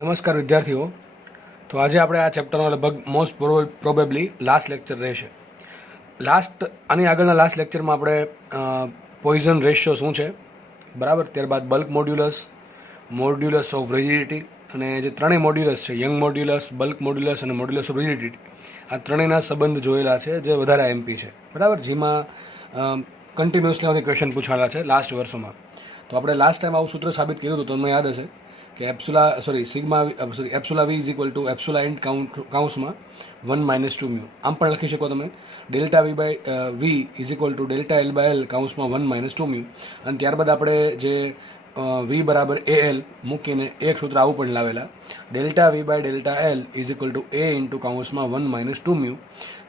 નમસ્કાર વિદ્યાર્થીઓ. તો આજે આપણે આ ચેપ્ટરનો લગભગ મોસ્ટ પ્રોબેબલી લાસ્ટ લેક્ચર રહેશે. આની આગળના લાસ્ટ લેક્ચરમાં આપણે પોઈઝન રેશિયો શું છે, બરાબર, ત્યારબાદ બલ્ક મોડ્યુલસ ઓફ રિજિડિટી, અને જે ત્રણેય મોડ્યુલસ છે, યંગ મોડ્યુલસ, બલ્ક મોડ્યુલસ અને મોડ્યુલસ ઓફ રિજિડિટી, આ ત્રણેયના સંબંધ જોયેલા છે, જે વધારે એમપી છે, બરાબર, જેમાં કન્ટિન્યુઅસલી ક્વેશ્ચન પૂછાયેલા છે લાસ્ટ વર્ષોમાં. તો આપણે લાસ્ટ ટાઈમ આવું સૂત્ર સાબિત કર્યું હતું, તમને યાદ હશે કે epsilon V is equal to epsilon into કાઉન્સમાં 1 - 2 મ્યુ. આમ પણ લખી શકો તમે, delta V is equal to delta L by L કાઉન્સમાં 1 - 2 મ્યુ. અને ત્યારબાદ આપણે જે વી બરાબર AL મૂકીને એક સૂત્ર આવું પણ લાવેલા, delta V by delta L is equal to A into કાઉન્સમાં 1 - 2 મ્યુ.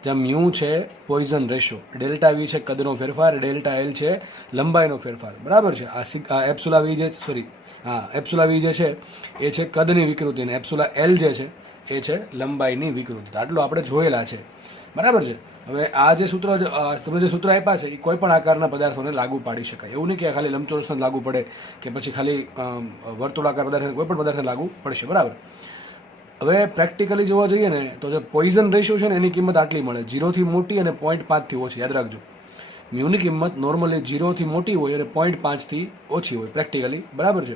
જ્યાં મ્યુ છે પોઈઝન રેશિયો, ડેલ્ટા વી છે કદનો ફેરફાર, ડેલ્ટા એલ છે લંબાઈનો ફેરફાર, બરાબર છે. આ એપ્સુલા વી જે છે એ છે કદની વિકૃતિ, અને એપ્સુલા એલ જે છે એ છે લંબાઈની વિકૃતિ. આટલું આપણે જોયેલા છે, બરાબર છે. હવે આ જે સૂત્ર તમને જે સૂત્ર આપ્યા છે એ કોઈ પણ આકારના પદાર્થોને લાગુ પાડી શકાય. એવું નહીં કે ખાલી લંબચોરસને લાગુ પડે કે પછી ખાલી વર્તુળાકાર પદાર્થ, કોઈ પણ પદાર્થને લાગુ પડશે, બરાબર. હવે પ્રેક્ટિકલી જોવા જઈએ ને તો જે પોઈઝન રેશિયો છે ને એની કિંમત આટલી મળે, 0થી મોટી અને 0.5થી ઓછી. યાદ રાખજો, મ્યુની કિંમત નોર્મલી 0થી મોટી હોય અને 0.5થી ઓછી હોય પ્રેક્ટિકલી, બરાબર છે.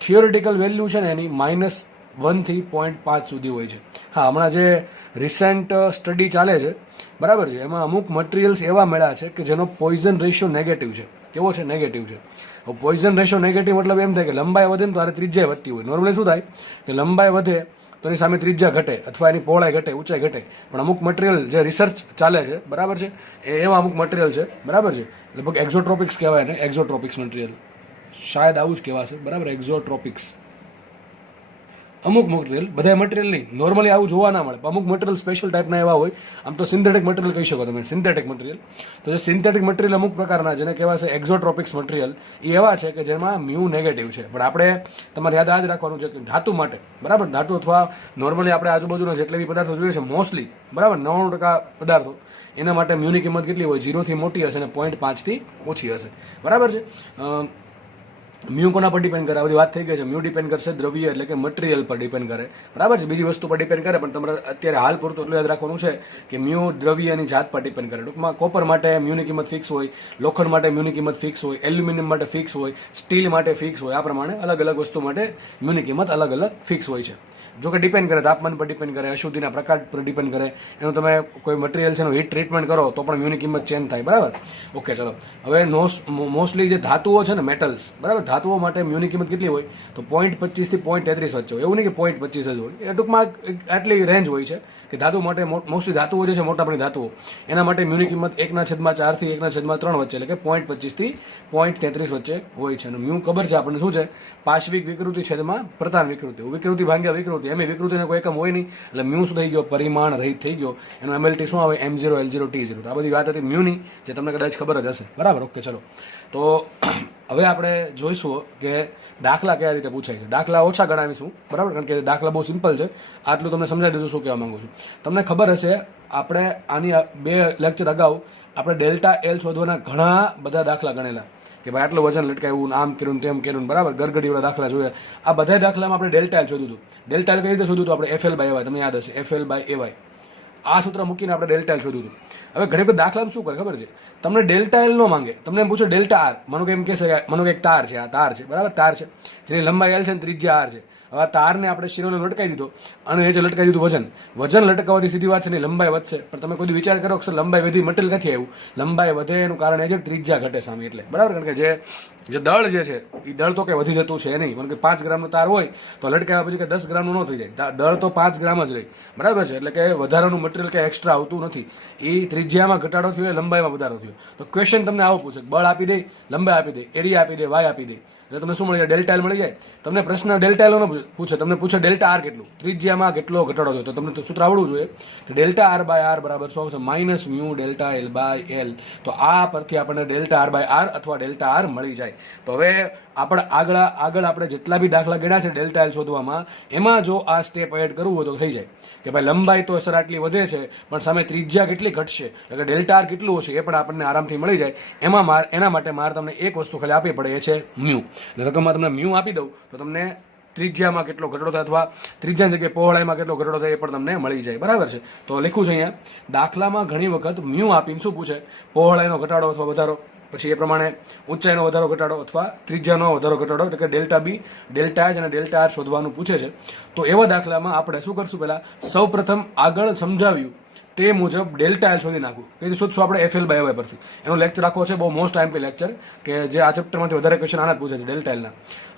થિયોરિટિકલ વેલ્યુ છે ને એની -1 થી 0.5 સુધી હોય છે. હા, હમણાં જે રિસેન્ટ સ્ટડી ચાલે છે, બરાબર છે, એમાં અમુક મટીરિયલ્સ એવા મળ્યા છે કે જેનો પોઈઝન રેશિયો નેગેટિવ છે. કેવો છે? નેગેટિવ છે. પોઈઝન રેશિયો નેગેટિવ મતલબ એમ થાય કે લંબાઈ વધે ને તો આને ત્રિજ્યા વધતી હોય. નોર્મલી શું થાય કે લંબાઈ વધે તો એની સામે ત્રિજ્યા ઘટે અથવા એની પહોળાઈ ઘટે, ઊંચાઈ ઘટે. પણ અમુક મટીરિયલ જે રિસર્ચ ચાલે છે, બરાબર છે, એ એવા અમુક મટીરિયલ છે, બરાબર છે, લગભગ એક્ઝોટ્રોપિક્સ કહેવાય ને, એક્ઝોટ્રોપિક્સ મટીરિયલ, શાયદ આવું જ કહેવાશે, બરાબર, એક્ઝોટ્રોપિક્સ. અમુક મટીરિયલ, બધા મટીરિયલ નહીં, નોર્મલી આવું જોવા ના મળે. અમુક મટીરિયલ સ્પેશિયલ ટાઈપના એવા હોય. આમ તો સિન્થેટિક મટીરિયલ કહી શકો તમે, સિન્થેટિક મટીરિયલ. તો જે સિન્થેટિક મટીરિયલ અમુક પ્રકારના, જેને કહેવાય છે એક્ઝોટ્રોપિક્સ મટીરિયલ, એ એવા છે કે જેમાં મ્યુ નેગેટિવ છે. પણ આપણે તમારે યાદ રાખવાનું છે કે ધાતુ માટે, બરાબર, ધાતુ અથવા નોર્મલી આપણે આજુબાજુના જેટલા બી પદાર્થો જોઈએ છે મોસ્ટલી, બરાબર, 99% પદાર્થો, એના માટે મ્યુની કિંમત કેટલી હોય? 0થી મોટી હશે અને 0.5થી ઓછી હશે, બરાબર છે. મ્યુ કોના પર ડિપેન્ડ કરે? આ બધી વાત થઈ ગઈ છે. મ્યુ ડિપેન્ડ કરશે દ્રવ્ય એટલે કે મટીરિયલ પર ડિપેન્ડ કરે, બરાબર છે, બીજી વસ્તુ પર ડિપેન્ડ કરે. પણ તમારે અત્યારે હાલ પૂરતું એટલું યાદ રાખવાનું છે કે મ્યુ દ્રવ્યની જાત પર ડિપેન્ડ કરે. ટૂંકમાં કોપર માટે મ્યુની કિંમત ફિક્સ હોય, લોખંડ માટે મ્યુની કિંમત ફિક્સ હોય, એલ્યુમિનિયમ માટે ફિક્સ હોય, સ્ટીલ માટે ફિક્સ હોય. આ પ્રમાણે અલગ અલગ વસ્તુ માટે મ્યુની કિંમત અલગ અલગ ફિક્સ હોય છે. જો કે ડિપેન્ડ કરે, તાપમાન પર ડિપેન્ડ કરે, અશુદ્ધિના પ્રકાર પર ડિપેન્ડ કરે. એનું તમે કોઈ મટીરિયલ છે એનું હીટ ટ્રીટમેન્ટ કરો તો પણ મ્યુની કિંમત ચેન્જ થાય, બરાબર. ઓકે, ચલો. હવે મોસ્ટલી જે ધાતુઓ છે ને, મેટલ્સ, બરાબર, ધાતુઓ માટે મ્યુની કિંમત કેટલી હોય? તો 0.25 થી 0.33 વચ્ચે હોય. એવું નહીં કે 0.25 જ હોય, એ ટૂંકમાં આટલી રેન્જ હોય છે કે ધાતુ માટે મોસ્ટલી ધાતુઓ જે છે, મોટાભાગની ધાતુઓ, એના માટે મ્યુની કિંમત 1/4 થી 1/3 વચ્ચે, એટલે કે 0.25 થી 0.33 વચ્ચે હોય છે. અને મ્યુ ખબર છે આપણને શું છે? પાર્શ્વિક વિકૃતિ છેદમાં પ્રધાન વિકૃતિ, વિકૃતિ ભાગ્યા વિકૃતિ. એમ વિકૃતિને કોઈ એકમ હોય નહીં, એટલે મ્યુ શું થઈ ગયો? પરિમાણ રહિત થઈ ગયો. એનો MLT શું આવે? M0 L0 T0. તો આ બધી વાત હતી મ્યુની, જે તમને કદાચ ખબર જ હશે, બરાબર. ઓકે, ચલો. તો હવે આપણે જોઈશું કે દાખલા કયા રીતે પૂછાય છે. દાખલા ઓછા ગણાવીશું, બરાબર, કારણ કે દાખલા બહુ સિમ્પલ છે. આટલું તમને સમજાવી દીધું શું કહેવા માંગુ છું. તમને ખબર હશે, આપણે આની 2 લેક્ચર અગાઉ આપણે ડેલ્ટા એલ શોધવાના ઘણા બધા દાખલા ગણેલા કે ભાઈ આટલું વજન લટકાવ્યું, આમ કર્યું, તેમ કર્યું, બરાબર, ગરગડીવાળા દાખલા જોયા. આ બધા દાખલામાં આપણે ડેલ્ટા એલ શોધ્યું હતું. ડેલ્ટા એલ કઈ રીતે શોધ્યું હતું? આપણે FL/AY, તમને યાદ હશે, FL/AY. આ સૂત્ર મૂકીને આપણે ડેલ્ટા એલ શોધ્યું હતું. હવે ઘણી બધી દાખલામાં શું કરે ખબર છે? તમને ડેલ્ટા એલ નો માંગે, તમને એમ પૂછો ડેલ્ટા આર. માનો કે એમ કહેશે, માનો કે એક તાર છે, આ તાર છે, બરાબર, તાર છે, જેની લંબાઈ એલ છે ને ત્રિજ્યા આર છે. હવે આ તારને આપણે શિરોને લટકાવી દીધો અને એ જે લટકાવી દીધું વજન લટકાવવાથી સીધી વાત છે ને, લંબાઈ વધશે. પણ તમે કોઈ વિચાર કરો કે લંબાઈ વધી, મટીરિયલ નથી આવ્યું, લંબાઈ વધે એનું કારણ એ છે કે ત્રિજ્યા ઘટે સામે, એટલે, બરાબર. કારણ કે જે દળ જે છે એ દળ તો કઈ વધી જતું છે નહીં. કારણ કે 5 ગ્રામનો તાર હોય તો લટકાવ્યા પછી કે 10 ગ્રામનું ન થઈ જાય, દળ તો 5 ગ્રામ જ રહી, બરાબર છે. એટલે કે વધારાનું મટીરિયલ કઈ એક્સ્ટ્રા આવતું નથી. એ ત્રિજ્યામાં ઘટાડો થયો, લંબાઈમાં વધારો થયો. તો ક્વેશ્ચન તમને આવો પૂછે, બળ આપી દે, લંબાઈ આપી દે, એરિયા આપી દે, વાય આપી દે, એટલે તમને શું મળી જાય? ડેલ્ટા એલ મળી જાય. તમને પ્રશ્ન ડેલ્ટા એલ નો પૂછે, તમને પૂછે ડેલ્ટા આર કેટલું, ત્રિજ્યામાં કેટલો ઘટાડો થયો, તો તમને સૂત્ર આવડવું જોઈએ કે ડેલ્ટા આર બાય આર બરાબર શું આવશે? Minus mu delta L by L. તો આ પરથી આપણને ડેલ્ટા આર બાય આર અથવા ડેલ્ટા આર મળી જાય. તો હવે આપણે આગળ આપણે જેટલા બી દાખલા ગણ્યા છે ડેલ્ટા એલ શોધવામાં, એમાં જો આ સ્ટેપ એડ કરવું હોય તો થઈ જાય કે ભાઈ લંબાઈ તો સર આટલી વધે છે, પણ સામે ત્રિજ્યા કેટલી ઘટશે, એટલે કે ડેલ્ટા આર કેટલું હશે એ પણ આપણને આરામથી મળી જાય. એના માટે મારે તમને એક વસ્તુ ખાલી આપવી પડે, એ છે મ્યુ. રકમમાં તમને મ્યુ આપી દઉં તો તમને ત્રિજ્યામાં કેટલો ઘટાડો થાય અથવા ત્રિજ્યાની જગ્યાએ પહોળાઈમાં કેટલો ઘટાડો થાય એ પણ તમને મળી જાય. બરાબર છે. તો લખ્યું છે અહીંયા દાખલામાં ઘણી વખત મ્યુ આપીને શું પૂછે, પહોળાઈનો ઘટાડો અથવા વધારો, પછી એ પ્રમાણે ઊંચાઈનો વધારો ઘટાડો અથવા ત્રિજ્યાનો વધારો ઘટાડો એટલે કે ડેલ્ટા બી, ડેલ્ટા એચ અને ડેલ્ટા આર શોધવાનું પૂછે છે. તો એવા દાખલામાં આપણે શું કરશું, પહેલા સૌ પ્રથમ આગળ સમજાવ્યું તે મુજબ ડેલ્ટા એલ શોધી નાખવું. કઈ શોધશું આપણે એફએલ બાય વાય પરથી. એનો લેક્ચર આખો છે, બહુ મોસ્ટ આઈએમપી લેક્ચર, કે જે આ ચેપ્ટરમાંથી વધારે ક્વેશ્ચન આના જ પૂછે છે ડેલ્ટા એલના.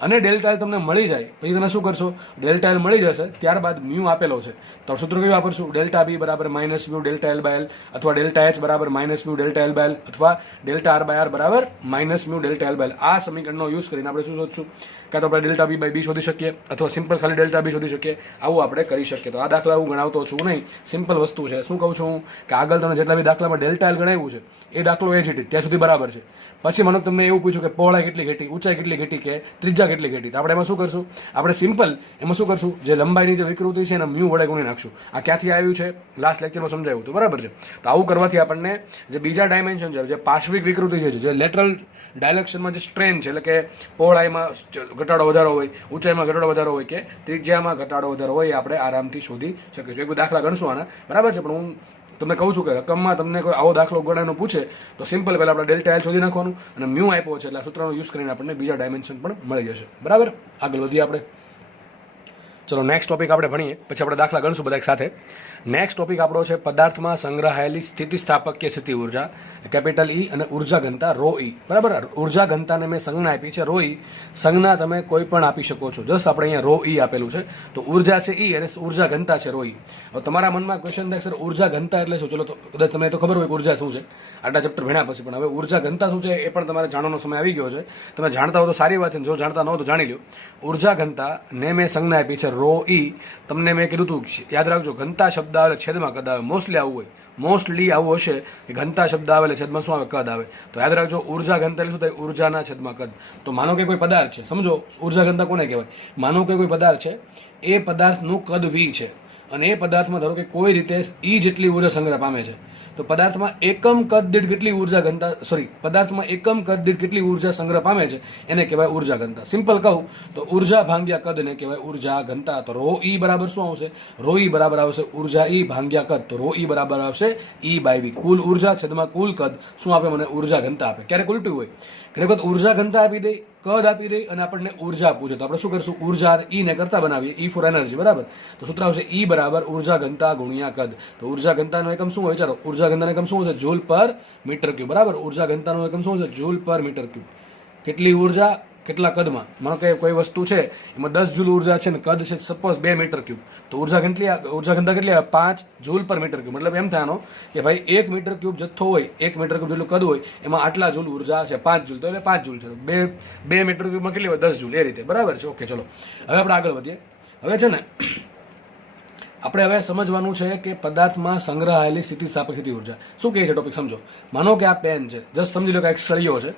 અને ડેલ્ટા એલ તમને મળી જાય પછી તમે શું કરશો, ડેલ્ટા એલ મળી જશે ત્યારબાદ મ્યુ આપેલો છે તો સૂત્ર કયું વાપરશું, ડેલ્ટા બી બરાબર minus mu delta L by L, અથવા ડેલ્ટા એચ બરાબર minus mu delta L by L, અથવા ડેલ્ટા આર બાય આર બરાબર minus mu delta L by L. આ સમીકરણનો યુઝ કરીને આપણે શું શોધશું, કાં તો આપણે ડેલ્ટા બી બાય બી શોધી શકીએ અથવા સિમ્પલ ખાલી ડેલ્ટા બી શોધી શકીએ. આવું આપણે કરી શકીએ. તો આ દાખલા હું ગણાવતો છું નહીં, સિમ્પલ વસ્તુ છે. શું કહું છું હું કે આગળ તમે જેટલા બી દાખલામાં ડેલ્ટા એલ ગણાવ્યું છે એ દાખલો એ જ ત્યાં સુધી બરાબર છે. પછી મને તમને એવું પૂછ્યું કે પહોળાઈ કેટલી ઘટી, ઊંચાઈ કેટલી ઘટી, કે ત્રિજ્યા કેટલી ઘટી, તો આપણે એમાં શું કરશું, આપણે સિમ્પલ એમાં શું કરશું, જે લંબાઈની જે વિકૃતિ છે એને મ્યુ વડે ગુણી નાખશું. આ ક્યાંથી આવ્યું છે, લાસ્ટ લેક્ચરમાં સમજાવ્યું હતું. બરાબર છે. તો આવું કરવાથી આપણને જે બીજા ડાયમેન્શન છે, જે પાર્શ્વિક વિકૃતિ છે, જે લેટરલ ડાયરેક્શનમાં જે સ્ટ્રેન છે, એટલે કે પહોળાઈમાં ઘટાડો વધારો હોય, ઊંચાઈમાં ઘટાડો વધારો હોય, કે ત્રિજ્યામાં ઘટાડો વધારો હોય, એ આપણે આરામથી શોધી શકીશું. એક દાખલા ગણશું આના. બરાબર છે. પણ હું તમને કહું છું કે રકમમાં તમને કોઈ આવો દાખલો ગણવાનો પૂછે તો સિમ્પલ પહેલા આપણે ડેલ્ટા એલ શોધી નાખવાનું, અને મ્યુ આપ્યો છે એટલે સૂત્રનો યુઝ કરીને આપણને બીજા ડાયમેન્શન પણ મળી જશે. બરાબર, આગળ વધીએ આપણે. ચલો નેક્સ્ટ ટોપિક આપણે ભણીએ, પછી આપણે દાખલા ગણશું બધા એક સાથે. નેક્સ્ટ ટોપિક આપણો છે પદાર્થમાં સંગ્રહાયેલી સ્થિતિસ્થાપકીય સ્થિતિ ઉર્જા, કેપિટલ ઈ, અને ઉર્જા ઘનતા રો ઈ. બરાબર, ઉર્જા ઘનતાને મેં સંજ્ઞા આપી છે રો ઈ. સંજ્ઞા તમે કોઈ પણ આપી શકો છો. જસ્ટ આપણે અહીંયા રો ઈ આપેલું છે, તો ઉર્જા છે ઈ અને ઉર્જા ઘનતા છે રો ઈ. હવે તમારા મનમાં ક્વેશ્ચન થાય સર ઉર્જા ઘનતા એટલે શું? ચલો તો કદાચ તમને તો ખબર હોય કે ઉર્જા શું છે આટલા ચેપ્ટર ભણ્યા પછી, પણ હવે ઉર્જા ઘનતા શું છે એ પણ તમારે જાણવાનો સમય આવી ગયો છે. તમે જાણતા હો તો સારી વાત છે, જો જાણતા ન હો તો જાણી લો. ઉર્જા ઘનતા ને મેં સંજ્ઞા આપી છે રો ઈ. તમને મેં કીધું હતું, યાદ રાખજો, ઘનતા શબ્દ આવે છેદમાં કદ આવે. મોસ્ટલી આવું હોય, મોસ્ટલી આવું હશે કે ઘનતા શબ્દ આવે એટલે છેદમાં શું આવે, કદ આવે. તો યાદ રાખજો ઉર્જા ઘનતા એટલે શું થાય, ઉર્જાના છેદમાં કદ. તો માનો કે કોઈ પદાર્થ છે, સમજો ઉર્જા ઘનતા કોને કહેવાય, માનો કે કોઈ પદાર્થ છે, એ પદાર્થનું કદ વી છે, અને એ પદાર્થમાં ધારો કે કોઈ રીતે ઈ જેટલી ઉર્જા સંગ્રહ પામે છે, તો પદાર્થમાં એકમ કદ દીઠ કેટલી ઉર્જા ઘનતા, પદાર્થમાં એકમ કદ દીઠ કેટલી ઉર્જા સંગ્રહ પામે છે એને કહેવાય ઉર્જા ઘનતા. સિમ્પલ કહું તો ઉર્જા ભાંગ્યા કદ ને કહેવાય ઉર્જા ઘનતા. તો રો ઈ બરાબર શું આવશે, રો ઈ બરાબર આવશે ઉર્જા ઈ ભાંગ્યા કદ. તો રો ઈ બરાબર આવશે ઈ બાય વી. કુલ ઉર્જા છેદમાં કુલ કદ શું આપે, મને ઉર્જા ઘનતા આપે. ક્યારેક ઉલટું હોય, ઘણી વખત ઉર્જા ઘનતા આપી દે, કદ આપી દે અને આપણને ઉર્જા પૂછે, તો આપણે શું કરશું, ઉર્જા ઈ ને કરતા બનાવીએ, ઈ ફોર એનર્જી. બરાબર, તો સૂત્ર આવશે ઈ બરાબર ઉર્જા ઘનતા ગુણ્યા કદ. તો ઉર્જા ઘનતાનો એકમ શું હોય, ચાલો ઉર્જા ઘનતાનો એકમ શું હશે, જૂલ પર મીટર ક્યુબ. બરાબર, ઉર્જા ઘનતાનો એકમ શું છે, જૂલ પર મીટર ક્યુબ. કેટલી ઉર્જા કેટલા કદમાં, માનો કે કોઈ વસ્તુ છે એમાં 10 જૂલ ઉર્જા છે ને કદ છે સપોઝ 2 મીટર ક્યુબ, તો ઉર્જા ઘનતા કેટલી આવે, 5 જૂલ પર મીટર ક્યુબ. મતલબ એમ થવાનો કે ભાઈ 1 મીટર ક્યુબ જથ્થો હોય, 1 મીટર ક્યુબ જેટલું કદ હોય, એમાં આટલા જૂલ ઉર્જા છે, 5 જૂલ, તો એટલે 5 જૂલ છે. 2 મીટર ક્યુબમાં કેટલી હોય, 10 જૂલ. એ રીતે. બરાબર છે. ઓકે, ચલો હવે આપણે આગળ વધીએ. હવે છે ને આપણે હવે સમજવાનું છે કે પદાર્થમાં સંગ્રહાયેલી સ્થિતિસ્થાપક સ્થિતિ ઉર્જા શું કહે છે. ટોપિક સમજો. માનો કે આ પેન છે, જસ્ટ સમજી લો કે એક સળિયો છે.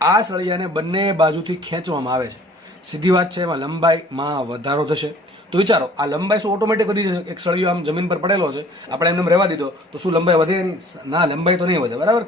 આ સળિયાને બંને બાજુથી ખેંચવામાં આવે છે. સીધી વાત છે, એમાં લંબાઈમાં વધારો થશે. તો વિચારો, આ લંબાઈ શું ઓટોમેટિક વધી જશે? એક સળિયો આમ જમીન પર પડેલો છે, આપણે એમને રહેવા દીધો તો શું લંબાઈ વધે નહીં? ના, લંબાઈ તો નહીં વધે. બરાબર,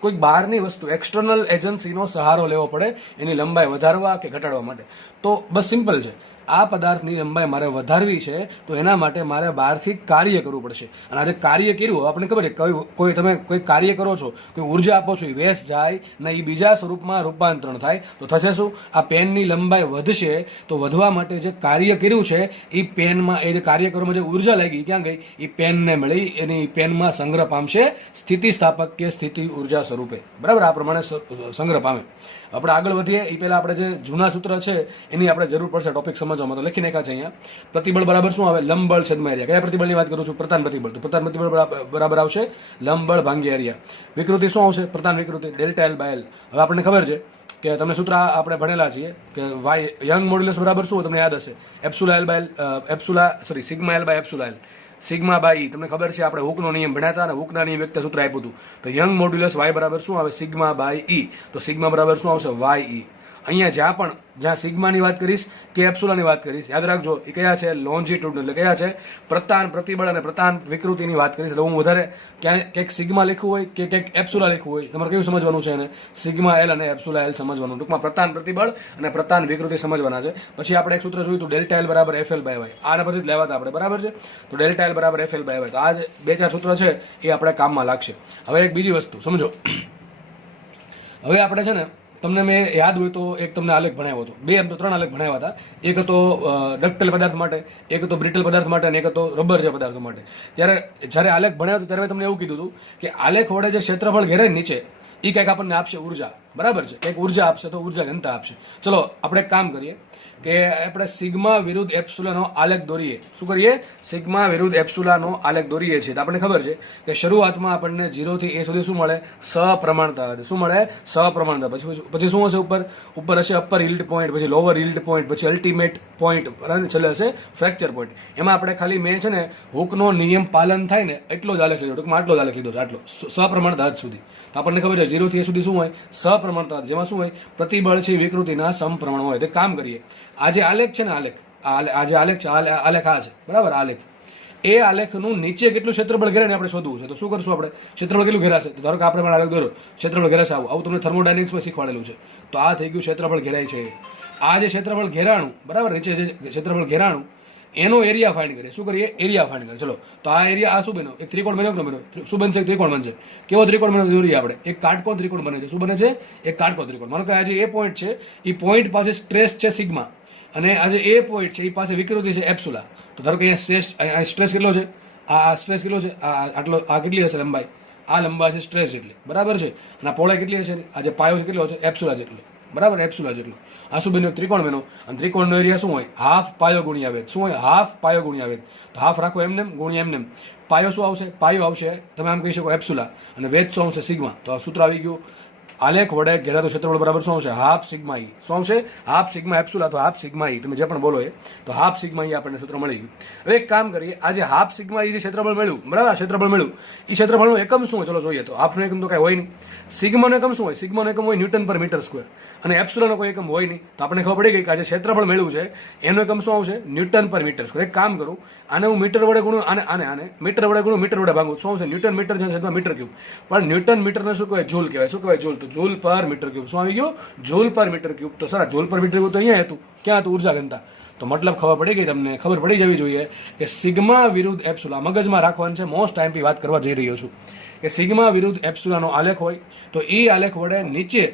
કોઈક બહારની વસ્તુ, એક્સટર્નલ એજન્સીનો સહારો લેવો પડે એની લંબાઈ વધારવા કે ઘટાડવા માટે. તો બસ સિમ્પલ છે, આ પદાર્થની લંબાઈ મારે વધારવી છે તો એના માટે મારે બહારથી કાર્ય કરવું પડશે. અને આજે કાર્ય કર્યું, આપણને ખબર છે, તમે કોઈ કાર્ય કરો છો, કોઈ ઉર્જા આપો છો, એ વેસ્ટ જાય ને એ બીજા સ્વરૂપમાં રૂપાંતરણ થાય તો થશે શું, આ પેનની લંબાઈ વધશે. તો વધવા માટે જે કાર્ય કર્યું છે એ પેનમાં, એ જે કાર્ય કરવામાં જે ઉર્જા લાગી ક્યાં ગઈ, એ પેનને મળી, એની પેનમાં સંગ્રહ પામશે સ્થિતિસ્થાપક કે સ્થિતિ ઉર્જા સ્વરૂપે. બરાબર, આ પ્રમાણે સંગ્રહ પામે. આપણે આગળ વધીએ એ પહેલા આપણે જે જૂના સૂત્ર છે એની આપણે જરૂર પડશે ટોપિક સમજવામાં. તો લખી નાખ્યા છે અહીંયા. પ્રતિબળ બરાબર શું આવે, લંબબળ છેદમાં એરિયા. કયા પ્રતિબળની વાત કરું છું, પ્રધાન પ્રતિબળ. તો પ્રધાન પ્રતિબળ બરાબર આવશે લંબબળ ભાંગ્યા એરિયા. વિકૃતિ શું આવશે, પ્રધાન વિકૃતિ ડેલ્ટા એલ બાય એલ. હવે આપણને ખબર છે કે તમને સૂત્ર આપણે ભણેલા છીએ કે વાય યંગ મોડ્યુલસ બરાબર શું, તમને યાદ હશે, epsilon L by sigma L by epsilon L. Sigma by તમને ખબર છે, આપણે હુકનો નિયમ ભણ્યા હતા અને હુકના નિયમ વ્યક્ત સૂત્ર આપ્યું હતું. તો યંગ મોડ્યુલસ વાય બરાબર શું આવે, સિગ્મા બાય ઈ. તો સિગ્મા બરાબર શું આવશે, વાય ઈ. અહીંયા જ્યાં સિગ્માની વાત કરીશ કે એપ્સુલાની વાત કરીશ, યાદ રાખજો એ કયા છે લોન્જીટ્યુડ, એટલે કયા છે પ્રતાન પ્રતિબળ અને પ્રતાન વિકૃતિની વાત કરીશ. એટલે હું વધારે ક્યાંક સિગ્મા લખવું હોય કે ક્યાંક એપ્સુલા લખવું હોય, તમારે કેવું સમજવાનું છે એને સિગ્મા એલ અને એપ્સુલા એલ સમજવાનું. ટૂંકમાં પ્રતાન પ્રતિબળ અને પ્રતાન વિકૃતિ સમજવાના છે. પછી આપણે એક સૂત્ર જોયું હતું ડેલ્ટા એલ બરાબર એફએલ બાય વાય, આના પરથી જ લેવા હતા આપણે, બરાબર છે. તો ડેલ્ટા એલ બરાબર એફએલ બાય વાય, તો આ બે ચાર સૂત્ર છે એ આપણે કામમાં લાગશે. હવે એક બીજી વસ્તુ સમજો, હવે આપણે છે ને તમને મેં યાદ હોય તો એક તમને આલેખ ભણાવ્યો હતો, બે એમ તો ત્રણ આલેખ ભણાવ્યા હતા. એક હતો ડક્ટેલ પદાર્થ માટે, એક હતો બ્રિટલ પદાર્થ માટે અને એક હતો રબર જે પદાર્થો માટે. જ્યારે આલેખ ભણાવ્યો ત્યારે મેં તમને એવું કીધું હતું કે આલેખ વડે જે ક્ષેત્રફળ ઘેરાય નીચે એ કંઈક આપણને આપશે ઉર્જા, બરાબર છે, કંઈક ઉર્જા આપશે તો ઉર્જા ઘનતા આપશે. ચલો આપણે એક કામ કરીએ કે આપણે સિગ્મા વિરુદ્ધ એપ્સુલાનો આલેખ દોરીએ. શું કરીએ? સિગ્મા વિરુદ્ધ એપ્સુલાનો આલેખ દોરીએ છીએ. તો આપણને ખબર છે કે શરૂઆતમાં આપણને 0 થી a સુધી શું મળે? સપ્રમાણતા. શું મળે? સપ્રમાણતા. પછી શું હશે? ઉપર હશે અપર યીલ્ડ પોઈન્ટ, પછી લોઅર યીલ્ડ પોઈન્ટ, પછી અલ્ટિમેટ પોઈન્ટ, છેલ્લે હશે ફ્રેક્ચર પોઈન્ટ. એમાં આપણે ખાલી મેં છે ને હુકનો નિયમ પાલન થાય ને એટલો જ આલેખ લીધો, ટૂંકમાં આટલો જ આલેખ લીધો છે, આટલો સપ્રમાણતા હદ સુધી. તો આપણને ખબર છે 0 થી a સુધી શું હોય? સપ્રમાણતા, જેમાં શું હોય? પ્રતિબળ છે વિકૃતિના સમપ્રમાણ હોય. તો કામ કરીએ, આ જે આલેખ છે ને આ જે આલેખ છે, આલેખ આ છે, બરાબર, આલેખ, એ આલેખનું નીચે કેટલું ક્ષેત્રફળ ઘેરાય ને આપણે શોધવું છે. તો શું કરશું આપણે? ક્ષેત્રફળ કેટલું ઘેરાશે? તો ધારો કે આપણે આલેખ દોરો, ક્ષેત્રફળ ઘેરાશે આવું તમને થર્મોડાયનેમિક્સમાં શીખવાડેલું છે. તો આ થઈ ગયું ક્ષેત્રફળ ઘેરાય છે. આ જે ક્ષેત્રફળ ઘેરાણું, બરાબર, નીચે જે ક્ષેત્રફળ ઘેરાણું એનો એરિયા ફાઇન્ડ કરીએ. શું કરીએ? એરિયા ફાઇન્ડ કરીએ. ચલો, તો આ એરિયા આ શું બન્યો? એક ત્રિકોણ બન્યો કે ન બન્યો? શું બનશે? એક ત્રિકોણ બનશે. કેવો ત્રિકોણ બન્યો? દોરીએ આપણે. એક કાટકોણ ત્રિકોણ બને છે. શું બને છે? એક કાટકોણ ત્રિકોણ. માનો કે આ જે એ પોઈન્ટ છે એ પોઈન્ટ પાસે સ્ટ્રેસ છે સિગ્મા, અને આ જે એ પોઈન્ટ છે એ પાસે વિકૃતિ છે એપ્સુલા. તો ધારો કે અહીંયા સ્ટ્રેસ કેટલો છે? આ સ્ટ્રેસ કેટલો છે? આ કેટલી હશે લંબાઈ? આ લંબાઈ છે સ્ટ્રેસ જેટલી, બરાબર છે. અને પહોળાઈ કેટલી હશે? આ જે પાયો કેટલો છે? એપ્સુલા જેટલો, બરાબર, એપ્સુલા જેટલો. આ શું બન્યો? ત્રિકોણ બન્યો. અને ત્રિકોણનો એરિયા શું હોય? હાફ પાયો ગુણ્યા વેધ. શું હોય? હાફ પાયો ગુણ્યા વેધ. તો હાફ રાખો એમને ગુણ્યા એમને. પાયો શું આવશે? પાયો આવશે, તમે આમ કહી શકો એપ્સુલા, અને વેધ શું આવશે? સિગ્મા. તો આ સૂત્ર આવી ગયું. આલેખ વડે ઘેરાતું ક્ષેત્રફળ બરાબર શું આવશે? હાફ સિગ્મા ઈ. શું આવશે? હાફ સિગ્મા એપ્સુલા, તો હાફ સિગ્મા ઈ, તમે જે પણ બોલો એ, તો હાફ સિગ્મા ઈ આપણને સૂત્ર મળી ગયું. હવે એક કામ કરીએ, આ જે હાફ સિગ્મા ઈ જે ક્ષેત્રફળ મળ્યું, બરાબર, ક્ષેત્રફળ મળ્યું, એ ક્ષેત્રફળનો એકમ શું હોય? ચલો જોઈએ. તો હાફનો એકમ તો કઈ હોય નહીં. સિગ્માનો એકમ શું હોય? સિગ્માનો એકમ હોય ન્યૂટન પર મીટર સ્ક્વેર, અને એપ્સુલાનો કોઈ એકમ હોય નહીં. તો આપણે ખબર પડી ગઈ કે આ જે ક્ષેત્રફળ મળ્યું છે એનો એકમ શું આવશે? ન્યૂટન પર મીટર સ્ક્વેર. એક કામ કરું, આને હું મીટર વડે ગુણું, આને મીટર વડે ગુણું, મીટર વડે ભાગું, શું આવશે? ન્યૂટન મીટર છે મીટર ક્યુબ. પણ ન્યૂટન મીટરને શું કહેવાય? જૂલ કહેવાય. શું કહેવાય? જૂલ. તો જૂલ પર મીટર ક્યુબ. શું આવી ગયું? જૂલ પર મીટર ક્યુબ. તો સર જૂલ પર મીટર ક્યુબ તો અહીંયા હતું. ક્યાં હતું? ઉર્જા ઘનતા. તો મતલબ ખબર પડી ગઈ તમને, ખબર પડી જવી જોઈએ કે સિગ્મા વિરુદ્ધ એપ્સુલા મગજમાં રાખવાનું છે. મોસ્ટ ટાઈમથી વાત કરવા જઈ રહ્યો છું કે સિગ્મા વિરુદ્ધ એપ્સુલાનો આલેખ હોય તો એ આલેખ વડે નીચે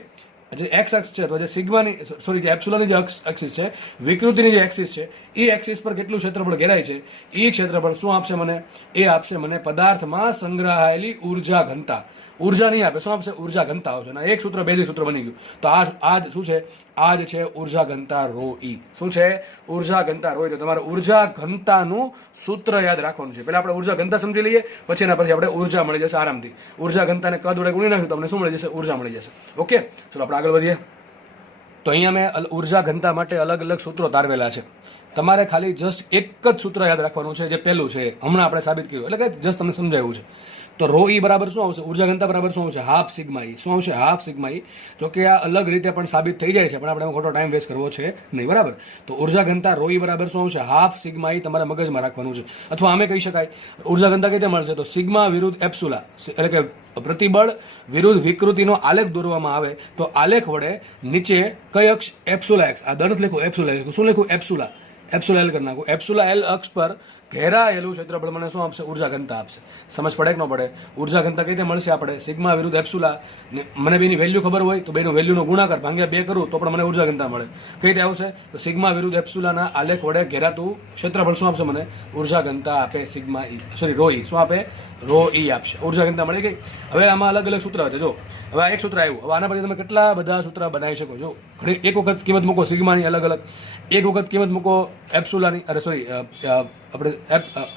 જે એક્સ અક્ષ છે, તો જે સિગ્માની સોરી જે એપ્સુલાની જે એક્સિસ છે, વિકૃતિની જે એક્સિસ છે, એ એક્સિસ પર કેટલું ક્ષેત્રફળ ઘેરાય છે, એ ક્ષેત્રફળ શું આપશે મને? એ આપશે મને પદાર્થમાં સંગ્રહાયેલી ઉર્જા ઘનતા. ઉર્જા નહીં આપે, શું આપશે? ઉર્જા ઘનતા આવશે. અને એક સૂત્ર બેઝિક સૂત્ર બની ગયું. તો આ શું છે? આ જ છે ઉર્જા ઘનતા રો ઈ. શું છે? ઉર્જા ઘનતા રો ઈ. તો તમારે ઉર્જા ઘનતાનું સૂત્ર યાદ રાખવાનું છે. પહેલા આપણે ઉર્જા ઘનતા સમજી લઈએ, પછી એના પછી આપણે ઉર્જા મળી જશે આરામથી. ઉર્જા ઘનતાને કદ વડે ગુણી નાખ્યું, તમને શું મળી જશે? ઉર્જા મળી જશે. ઓકે, ચલો આપણે આગળ વધીએ. તો અહીંયા મેં ઉર્જા ઘનતા માટે અલગ અલગ સૂત્રો તારવેલા છે. તમારે ખાલી જસ્ટ એક જ સૂત્ર યાદ રાખવાનું છે, જે પહેલું છે હમણાં આપણે સાબિત કર્યું, એટલે કે જસ્ટ તમને સમજાવ્યું છે. તો રો ઈ બરાબર શું આવશે? ઉર્જા ઘનતા બરાબર શું આવશે? હાફ સિગ્મા ઈ. શું આવશે? હાફ સિગ્મા ઈ. જો કે આ અલગ રીતે પણ સાબિત થઈ જાય છે, પણ આપણે ખોટો ટાઈમ વેસ્ટ કરવો છે નહીં, બરાબર. તો ઉર્જા ઘનતા રો ઈ બરાબર શું આવશે? હાફ સિગ્મા ઈ તમારે મગજમાં રાખવાનું છે. અથવા આમે કહી શકાય ઉર્જા ઘનતા કઈ રીતે મળશે? તો સિગ્મા વિરુદ્ધ એપ્સુલા, એટલે કે પ્રતિબળ વિરુદ્ધ વિકૃતિનો આલેખ દોરવામાં આવે તો આલેખ વડે નીચે કઈ અક્ષ? એપ્સુલા એક્સ. આ દંત લખું, એપ્સુલા લખું. શું લખું? એપ્સુલા. એપ્સુલા એલ કરી નાખું. એપ્સુલા એલ અક્ષ પર ઘેરાયેલું ક્ષેત્રફળ મને શું આપશે? ઉર્જા ઘનતા આપશે. સમજ પડે કે ન પડે? ઉર્જા ઘનતા કઈ રીતે મળશે? આપણે સિગ્મા વિરુદ્ધ એપ્સુલા, મને બેની વેલ્યુ ખબર હોય તો બેનો વેલ્યુનો ગુણાકાર ભાગ્યા 2 કરું તો પણ મને ઉર્જા ઘનતા મળે. કઈ રીતે આવશે? તો સિગ્મા વિરુદ્ધ એપ્સુલાના આલેખ વડે ઘેરાતું ક્ષેત્રફળ શું આપશે મને? ઉર્જા ઘનતા આપે સિગ્મા ઈ, સોરી રો ઈ. શું આપે? રો ઈ આપશે. ઉર્જા ઘનતા મળી ગઈ. હવે આમાં અલગ અલગ સૂત્ર છે. જો હવે આ એક સૂત્ર આવ્યું. હવે આના પછી તમે કેટલા બધા સૂત્ર બનાવી શકો છો. એક વખત કિંમત મૂકો સિગ્માની અલગ અલગ, એક વખત કિંમત મૂકો એપ્સુલાની, અરે સોરી આપણે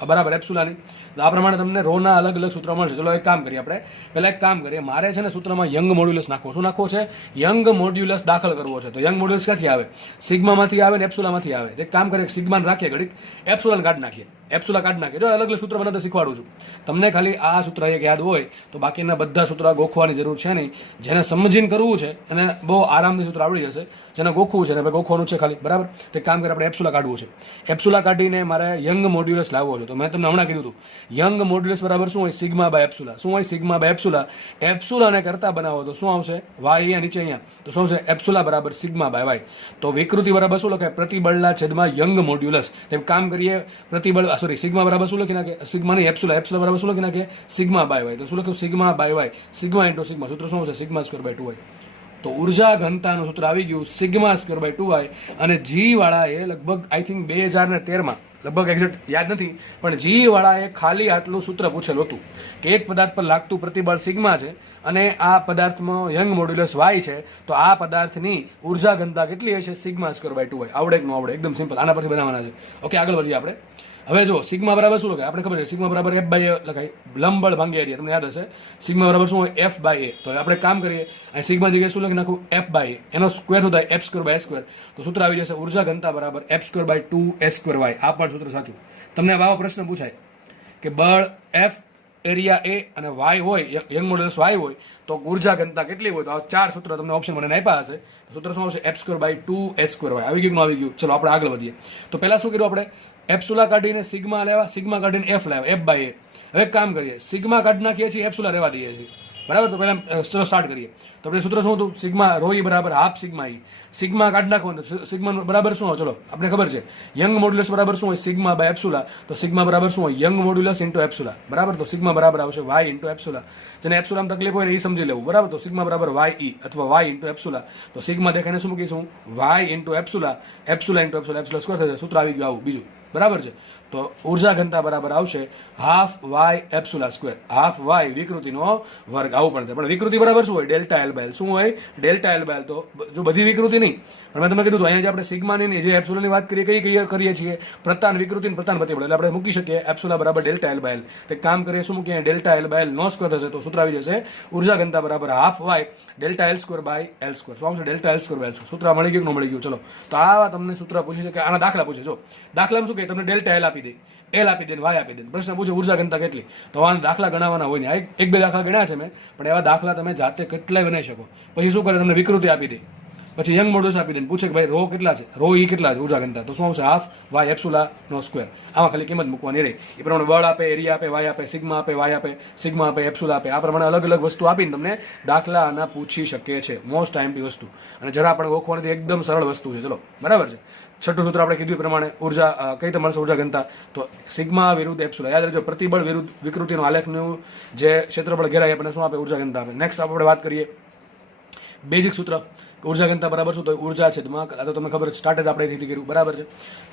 બરાબર એપ્સુલાની. તો આ પ્રમાણે તમને રોના અલગ અલગ સૂત્ર મળશે. ચલો એક કામ કરીએ, આપણે પહેલાં એક કામ કરીએ. મારે છે ને સૂત્રમાં યંગ મોડ્યુલસ નાખવો. શું નાખવો છે? યંગ મોડ્યુલસ દાખલ કરવો છે. તો યંગ મોડ્યુલસ ક્યાંથી આવે? સિગ્મામાંથી આવે ને એપ્સુલામાંથી આવે. એક કામ કરીએ, સિગ્માને રાખીએ ઘડીક, એપ્સુલાને કાઢી નાખીએ. એપ્સુલા કાઢી નાખીએ. જો અલગ અલગ સૂત્ર બનાવતા શીખવાડું છું તમને. ખાલી આ સૂત્ર એક યાદ હોય તો બાકીના બધા સૂત્ર ગોખવાની જરૂર છે નહીં. જેને સમજીને કરવું છે એને બહુ આરામથી સૂત્ર આવડી જશે. જેને ગોખવું છે ને ગોખવાનું છે ખાલી, બરાબર. તો એક કામ કરીએ, આપણે એપ્સુલા કાઢવું છે. એપ્સુલા કાઢીને મારે યંગ મોડ્યુલસ લાવવો છે. તો મેં તમને હમણાં કીધું હતું, યંગ મોડ્યુલસ બરાબર શું હોય? Sigma by epsilon. શું હોય? Sigma by એપ્સુલા. એપ્સુલાને કરતા બનાવો તો શું આવશે? વાય અહીંયા નીચે અહીંયા. તો શું આવશે? એપ્સુલા બરાબર સિગ્મા બાય વાય. તો વિકૃતિ બરાબર શું લખાય? પ્રતિબળના છેદમાં યંગ મોડ્યુલસ. તેમ કામ કરીએ, પ્રતિબળ સોરી સિગ્મા બરાબર શું લખી નાખીએ? સિગ્મા નહીં, એપ્સુલા. એપ્સુલા બરાબર શું લખી નાખીએ? Sigma by y. તો શું લખ્યું? Sigma by y. Sigma into sigma. સૂત્ર શું આવશે? Sigma square by 2y. તો ઉર્જા ઘનતાનું સૂત્ર આવી ગયું, સિગ્મા સ્ક્વેર બાય 2y. અને જી વાળાએ લગભગ આઈ થિંક 2013માં, લગભગ એક્ઝેક્ટ યાદ નથી, પણ જી વાળાએ ખાલી આટલું સૂત્ર પૂછેલું હતું કે એક પદાર્થ પર લાગતું પ્રતિબળ સિગ્મા છે અને આ પદાર્થમાં યંગ મોડ્યુલસ વાય છે. તો આ પદાર્થની ઉર્જા ઘનતા કેટલી હશે? Sigma square by 2y. આવડે કે ન આવડે? એકદમ સિમ્પલ. આના પરથી બનાવવાના છે. ઓકે, આગળ વધીએ આપણે. હવે જો સિગ્મા બરાબર શું લખાય? આપણે ખબર છે સિગ્મા બરાબર એફ બાય એ લખાય. લંબબળ ભાંગ્યા એરિયા, તમને યાદ હશે. સિગ્મા બરાબર શું હોય? એફ બાય એ. તો આપણે કામ કરીએ, અહીં સિગ્મા જગ્યાએ શું લખી નાખું? F by A. એનો સ્ક્વેર શું થાય? F square by square. તો સૂત્ર આવી જશે ઉર્જા ઘનતા બરાબર F square by 2 square y. આ પણ સૂત્ર સાચું. તમને આવો પ્રશ્ન પૂછાય કે બળ એફ, એરિયા એ અને વાય હોય, યંગ મોડ્યુલસ વાય હોય, તો ઉર્જા ઘનતા કેટલી હોય? તો આ ચાર સૂત્ર તમને ઓપ્શન મને આપ્યા હશે. સૂત્ર શું આવશે? F square by 2 square y. આવી ગયું કે ન આવી ગયું? ચલો આપણે આગળ વધીએ. તો પહેલા શું કર્યું આપણે? એપ્સુલા કાઢીને સિગ્મા લેવા, સિગ્મા કાઢીને એફ લાવ્યા, એફ બાય એ. હવે એક કામ કરીએ, સિગ્મા કાઢી નાખીએ છીએ, એપ્સુલા રહેવા દઈએ છીએ, બરાબર. તો પહેલા ચલો સ્ટાર્ટ કરીએ. તો આપણે સૂત્ર શું હતું? સિગ્મા રો ઈ બરાબર હાફ સિગ્મા ઈ. સિગ્મા કાઢી નાખવાનું, સિગ્મા બરાબર શું હોય? ચલો આપણે ખબર છે યંગ મોડ્યુલસ બરાબર શું હોય? Sigma by epsilon. તો સિગ્મા બરાબર શું હોય? યંગ મોડ્યુલસ ઇન્ટુ એપ્સુલા, બરાબર. તો સિગ્મા બરાબર આવશે વાય ઇન્ટુ એપ્સુલા. જેને એપ્સુલામાં તકલીફ હોય ને એ સમજી લેવું, બરાબર. તો સિગ્મા બરાબર વાય ઈ અથવા વાય ઇન્ટુ એપ્સુલા. તો સિગ્મા દેખાઈને શું મૂકીશું? Y into epsilon. Epsilon into epsilon. Epsilon square થશે. સૂત્ર આવી ગયું આવું બીજું, બરાબર છે. તો ઉર્જા ઘનતા બરાબર આવશે half Y epsilon square. Half Y વિકૃતિનો વર્ગ. આવું પણ થાય. પણ વિકૃતિ બરાબર શું હોય? Delta L by L. શું હોય? Delta L by L. તો જો બધી વિકૃતિ નહીં, પણ મેં તમને કીધું અહીંયા જે આપણે સિગ્માની જે એપ્સુલાની વાત કરીએ, કઈ કરીએ છીએ? પ્રતાન વિકૃતિ, પ્રતાન પ્રતિબળ. એટલે આપણે મૂકી શકીએ એપ્સુલા બરાબર ડેલ્ટા એલ બાય એલ. તો કામ કરીએ, શું મૂકીએ? ડેલ્ટા એલ બાય એલ નો સ્ક્વેર થશે. તો સૂત્ર આવી જશે ઉર્જા ઘનતા બરાબર half y delta L square by L square. શું આવશે? Delta L square by L square. સૂત્ર મળી ગયું કે ન મળી ગયું? ચલો, તો આવા તમને સૂત્ર પૂછી શકે. આના દાખલા પૂછે. જો દાખલામાં શું કહે? તમને ડેલ્ટા એલ આપી દે, એલ આપી દે, વાય આપી દે. પ્રશ્ન પૂછે ઉર્જા ઘનતા કેટલી? તો આના દાખલા ગણાવવાના હોય ને. એક બે દાખલા ગણ્યા છે મેં, પણ એવા દાખલા તમે જાતે કેટલાય બનાવી શકો. પછી શું કરે? તમને વિકૃતિ આપી દે, પછી યંગ મોડ્યુલસ આપી દે, પૂછે કે ભાઈ રો કેટલા છે? રો ઈ કેટલા છે ઉર્જા ઘનતા? તો શું આવશે? હાફ વાય એપ્સુલા નો સ્ક્વેર. આમાં ખાલી કિંમત મૂકવાની રહી. એ પ્રમાણે બળ આપે, એરિયા આપે, વાય આપે, સિગ્મા આપે, વાય આપે, સિગ્મા આપે, એપ્સુલા આપે. આ પ્રમાણે અલગ અલગ વસ્તુ આપીને તમને દાખલા આના પૂછી શકે છે. મોસ્ટ ટાઈમની વસ્તુ, અને જરા આપણે ઓળખવાની એકદમ સરળ વસ્તુ છે. ચલો, બરાબર છે. છઠ્ઠું સૂત્ર આપણે કીધું પ્રમાણે ઉર્જા કઈ રીતે મળશે? ઉર્જા ઘનતા. તો સિગ્મા વિરુદ્ધ એપ્સુલા. યાદ રાખજો, પ્રતિબળ વિરુદ્ધ વિકૃતિનો આલેખનું જે ક્ષેત્રફળ ઘેરાય આપણને શું આપે? ઉર્જા ઘનતા આપે. નેક્સ્ટ આપણે વાત કરીએ બેઝિક સૂત્ર. ઉર્જા ઘનતા બરાબર શું? તો ઉર્જા છેદમાં, આ તો તમને ખબર છે, સ્ટાર્ટ જ આપણે અહીંથી કર્યું, બરાબર છે.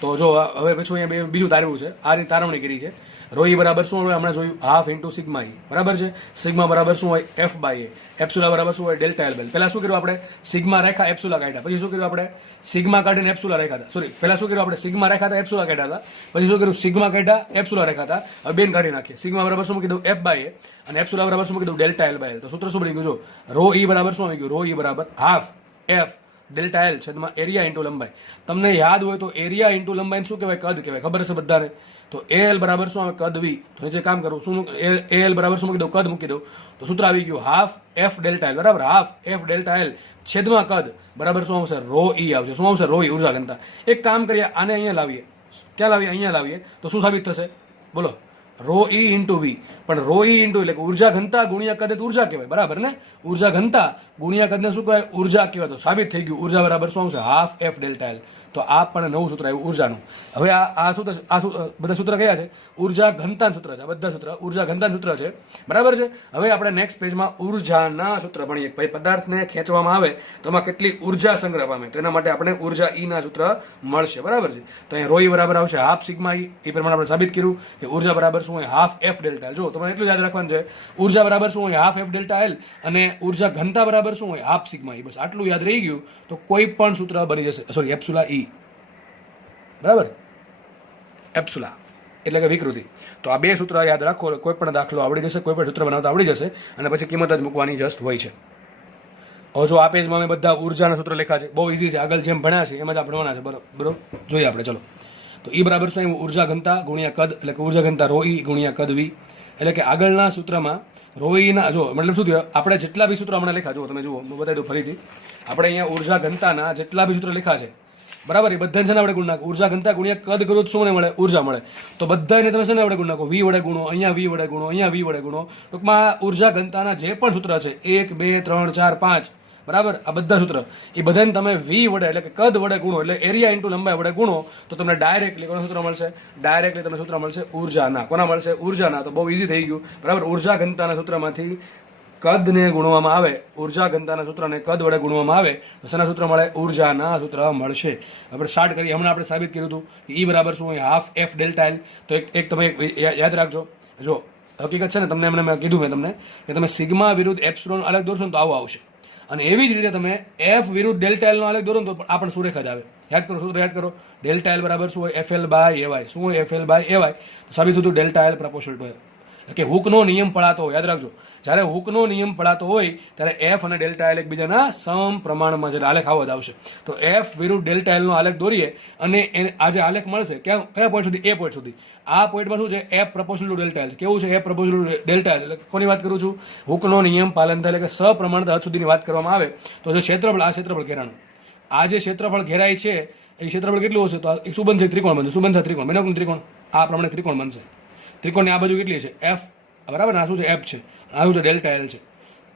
તો જો હવે પછી અહીંયા બીજું તારવું છે, આ રીતે તારવણી કરી છે. રો ઈ બરાબર શું હોય? હમણાં જોયું, હાફ ઇન્ટુ સિગ્મા ઈ, બરાબર છે. સિગ્મા બરાબર શું હોય? એફ બાય એ. એપ્સુલા બરાબર શું હોય? Delta L by L. પહેલા શું કર્યું આપણે? સિગ્મા રેખા એપ્સુલા કાઢ્યા. પછી શું કર્યું આપણે? સિગ્મા કાઢીને એપ્સુલા રેખા હતા. સોરી, પહેલા શું કર્યું આપણે? સિગ્મા રેખા હતા, એપ્સુલા કાઢ્યા હતા. પછી શું કર્યું? સિગ્મા કાઢ્યા, એપ્સુલા રેખા હતા. હવે બેન કાઢી નાખીએ. સિગ્મા બરાબર શું મૂકી દઉં? F by A. અને એપ્સુલા બરાબર શું મૂકી દઉં? Delta L by L. તો સૂત્ર શું બની ગયું? જો રો ઈ બરાબર શું આવી ગયું? રો ઈ બરાબર હાફ એફ ડેલ્ટા એલ છેદમાં એરિયા ઇન્ટુ લંબાઈ. તમને યાદ હોય તો એરિયા ઇન્ટુ લંબાઈ શું કહેવાય? કદ કહેવાય. ખબર હશે બધાને. તો એલ બરાબર શું આવે? કદ વી. તો નીચે કામ કરું, શું એલ બરાબર શું મૂકી દઉં? કદ મૂકી દઉં. તો સૂત્ર આવી ગયું હાફ એફ ડેલ્ટા એલ, બરાબર. હાફ એફ ડેલ્ટા એલ છેદમાં કદ બરાબર શું આવશે? રો ઈ આવશે. શું આવશે? રો ઈ, ઉર્જા ઘનતા. એક કામ કરીએ, આને અહીંયા લાવીએ. ક્યાં લાવીએ? અહીંયા લાવીએ. તો શું સાબિત થશે? બોલો? Rho E into V. પણ રો ઈ ઇન્ટુ એટલે ઉર્જા ઘનતા ગુણ્યા કદ ઉર્જા કહેવાય, બરાબર ને? ઉર્જા ઘનતા ગુણ્યા કદને શું કહેવાય? ઉર્જા કહેવાય. તો સાબિત થઈ ગયું ઉર્જા બરાબર શું આવશે? Half F delta L. તો આ પણ નવું સૂત્ર આવ્યું ઉર્જાનું. હવે આ સૂત્ર, બધા સૂત્ર કયા છે? ઉર્જા ઘનતા સૂત્ર છે. બધા સૂત્ર ઉર્જા ઘનતા સૂત્ર છે, બરાબર છે. હવે આપણે નેક્સ્ટ પેજમાં ઉર્જાના સૂત્ર ભણીએ. ભાઈ પદાર્થને ખેંચવામાં આવે તો એમાં કેટલી ઉર્જા સંગ્રહ પામે, તો એના માટે આપણે ઉર્જા ઈ ના સૂત્ર મળશે, બરાબર છે. તો અહીંયા રો ઈ બરાબર આવશે હાફ સિગ્મા ઈ. એ પ્રમાણે આપણે સાબિત કર્યું કે ઉર્જા બરાબર શું હોય? Half F delta L. જો તમારે એટલું યાદ રાખવાનું છે, ઉર્જા બરાબર શું હોય? Half F delta L. અને ઉર્જા ઘનતા બરાબર શું હોય? હાફ સિગ્મા ઈ. બસ આટલું યાદ રહી ગયું તો કોઈ પણ સૂત્ર બની જશે. સોરી, એપ્સુલા ઈ, બરાબર. એપ્સુલા એટલે કે વિકૃતિ. તો આ બે સૂત્ર યાદ રાખો, કોઈ પણ દાખલો આવડી જશે, કોઈ પણ સૂત્ર બનાવતા આવડી જશે અને પછી કિંમત જ મૂકવાની જસ્ટ હોય છે. હવે જો આ પેજમાં અમે બધા ઉર્જાના સૂત્ર લખ્યા છે, બહુ ઇઝી છે, આગળ જેમ ભણ્યા છે એમ જ આપણે ભણવાના છે. બરોબર, જોઈએ આપણે. ચલો, તો ઈ બરાબર શું આવ્યું? ઉર્જા ઘનતા ગુણ્યા કદ, એટલે કે ઉર્જા ઘનતા ρ E ગુણ્યા કદ V. એટલે કે આગળના સૂત્રમાં ρ E ના, જો મતલબ શું થયું, આપણે જેટલા બી સૂત્રો હમણાં લખ્યા, જો તમે જુઓ, હું બતાવી દઉં ફરીથી. આપણે અહીંયા ઉર્જા ઘનતાના જેટલા બી સૂત્રો લખ્યા છે, બરાબર, એ બધાને છે ને આપણે ગુણ નાખો. ઉર્જા ઘનતા ગુણ્યા કદ કરો તો શું મળે? ઉર્જા મળે. તો બધાને તમે છે ને આપણે ગુણ નાખો. V વડે ગુણો, અહીંયા V વડે ગુણો, અહીંયા V વડે ગુણો. ટૂંકમાં ઉર્જા ઘનતાના જે પણ સૂત્ર છે 1 2 3 4 5, બરાબર, આ બધા સૂત્ર એ બધાને તમે V વડે એટલે કે કદ વડે ગુણો, એટલે એરિયા ઇન્ટુ લંબાઈ વડે ગુણો, તો તમને ડાયરેક્ટલી કોનું સૂત્ર મળશે? ડાયરેક્ટલી તમને સૂત્ર મળશે ઉર્જાના. કોના મળશે? ઉર્જાના. તો બહુ ઇઝી થઈ ગયું, બરાબર. ઉર્જા ઘનતાના સૂત્રમાંથી કદને ગુણવામાં આવે, ઉર્જા ઘનતાના સૂત્રને કદ વડે ગુણવામાં આવે તો શેના સૂત્ર મળે? ઉર્જાના સૂત્ર મળશે. આપણે સ્ટાર્ટ કરીએ. હમણાં આપણે સાબિત કર્યું હતું કે E બરાબર શું હોય? Half F delta L. તો એક તમે યાદ રાખજો. જો હકીકત છે ને, તમને એમને મેં કીધું, તમને કે તમે સિગ્મા વિરુદ્ધ એપ્સિલોન આલેખ દોરશો ને તો આવું આવશે. અને એવી જ રીતે તમે F વિરુદ્ધ ડેલ્ટા L નો આલેખ દોરો ને તો આ પણ સુરેખ જ આવે. યાદ કરો, સૂત્ર યાદ કરો. ડેલ્ટા L બરાબર શું હોય? FL by AY. શું હોય? FL by AY. સાબિત થતું delta L proportional to F. કે હુકનો નિયમ પડાતો હોય, યાદ રાખજો. જ્યારે હુકનો નિયમ પડાતો હોય ત્યારે F અને ડેલ્ટા L એકબીજાના સમપ્રમાણમાં છે, આલેખ આવો જ આવશે. તો F વિરુદ્ધ ડેલ્ટા L નો આલેખ દોરીએ અને આ જે આલેખ મળશે કયા પોઈન્ટ સુધી? એ પોઈન્ટ સુધી. આ પોઈન્ટમાં શું છે? F proportional to delta L. કેવું છે? F proportional to delta L. એટલે કોની વાત કરું છું? હુકનો નિયમ પાલન થાય, એટલે કે સપ્રમાણતા હદ સુધીની વાત કરવામાં આવે તો જે ક્ષેત્રફળ, આ ક્ષેત્રફળ ઘેરાનું, આ જે ક્ષેત્રફળ ઘેરાય છે એ ક્ષેત્રફળ કેટલું હશે? તો એક શું બનશે? ત્રિકોણ બનશે. શું બનશે? ત્રિકોણ. મેં ત્રિકોણ આ પ્રમાણે ત્રિકોણ બનશે. ત્રિકોણની આ બાજુ કેટલી છે? F, બરાબર. આ શું છે? F છે. આ શું છે? ડેલ્ટા L છે.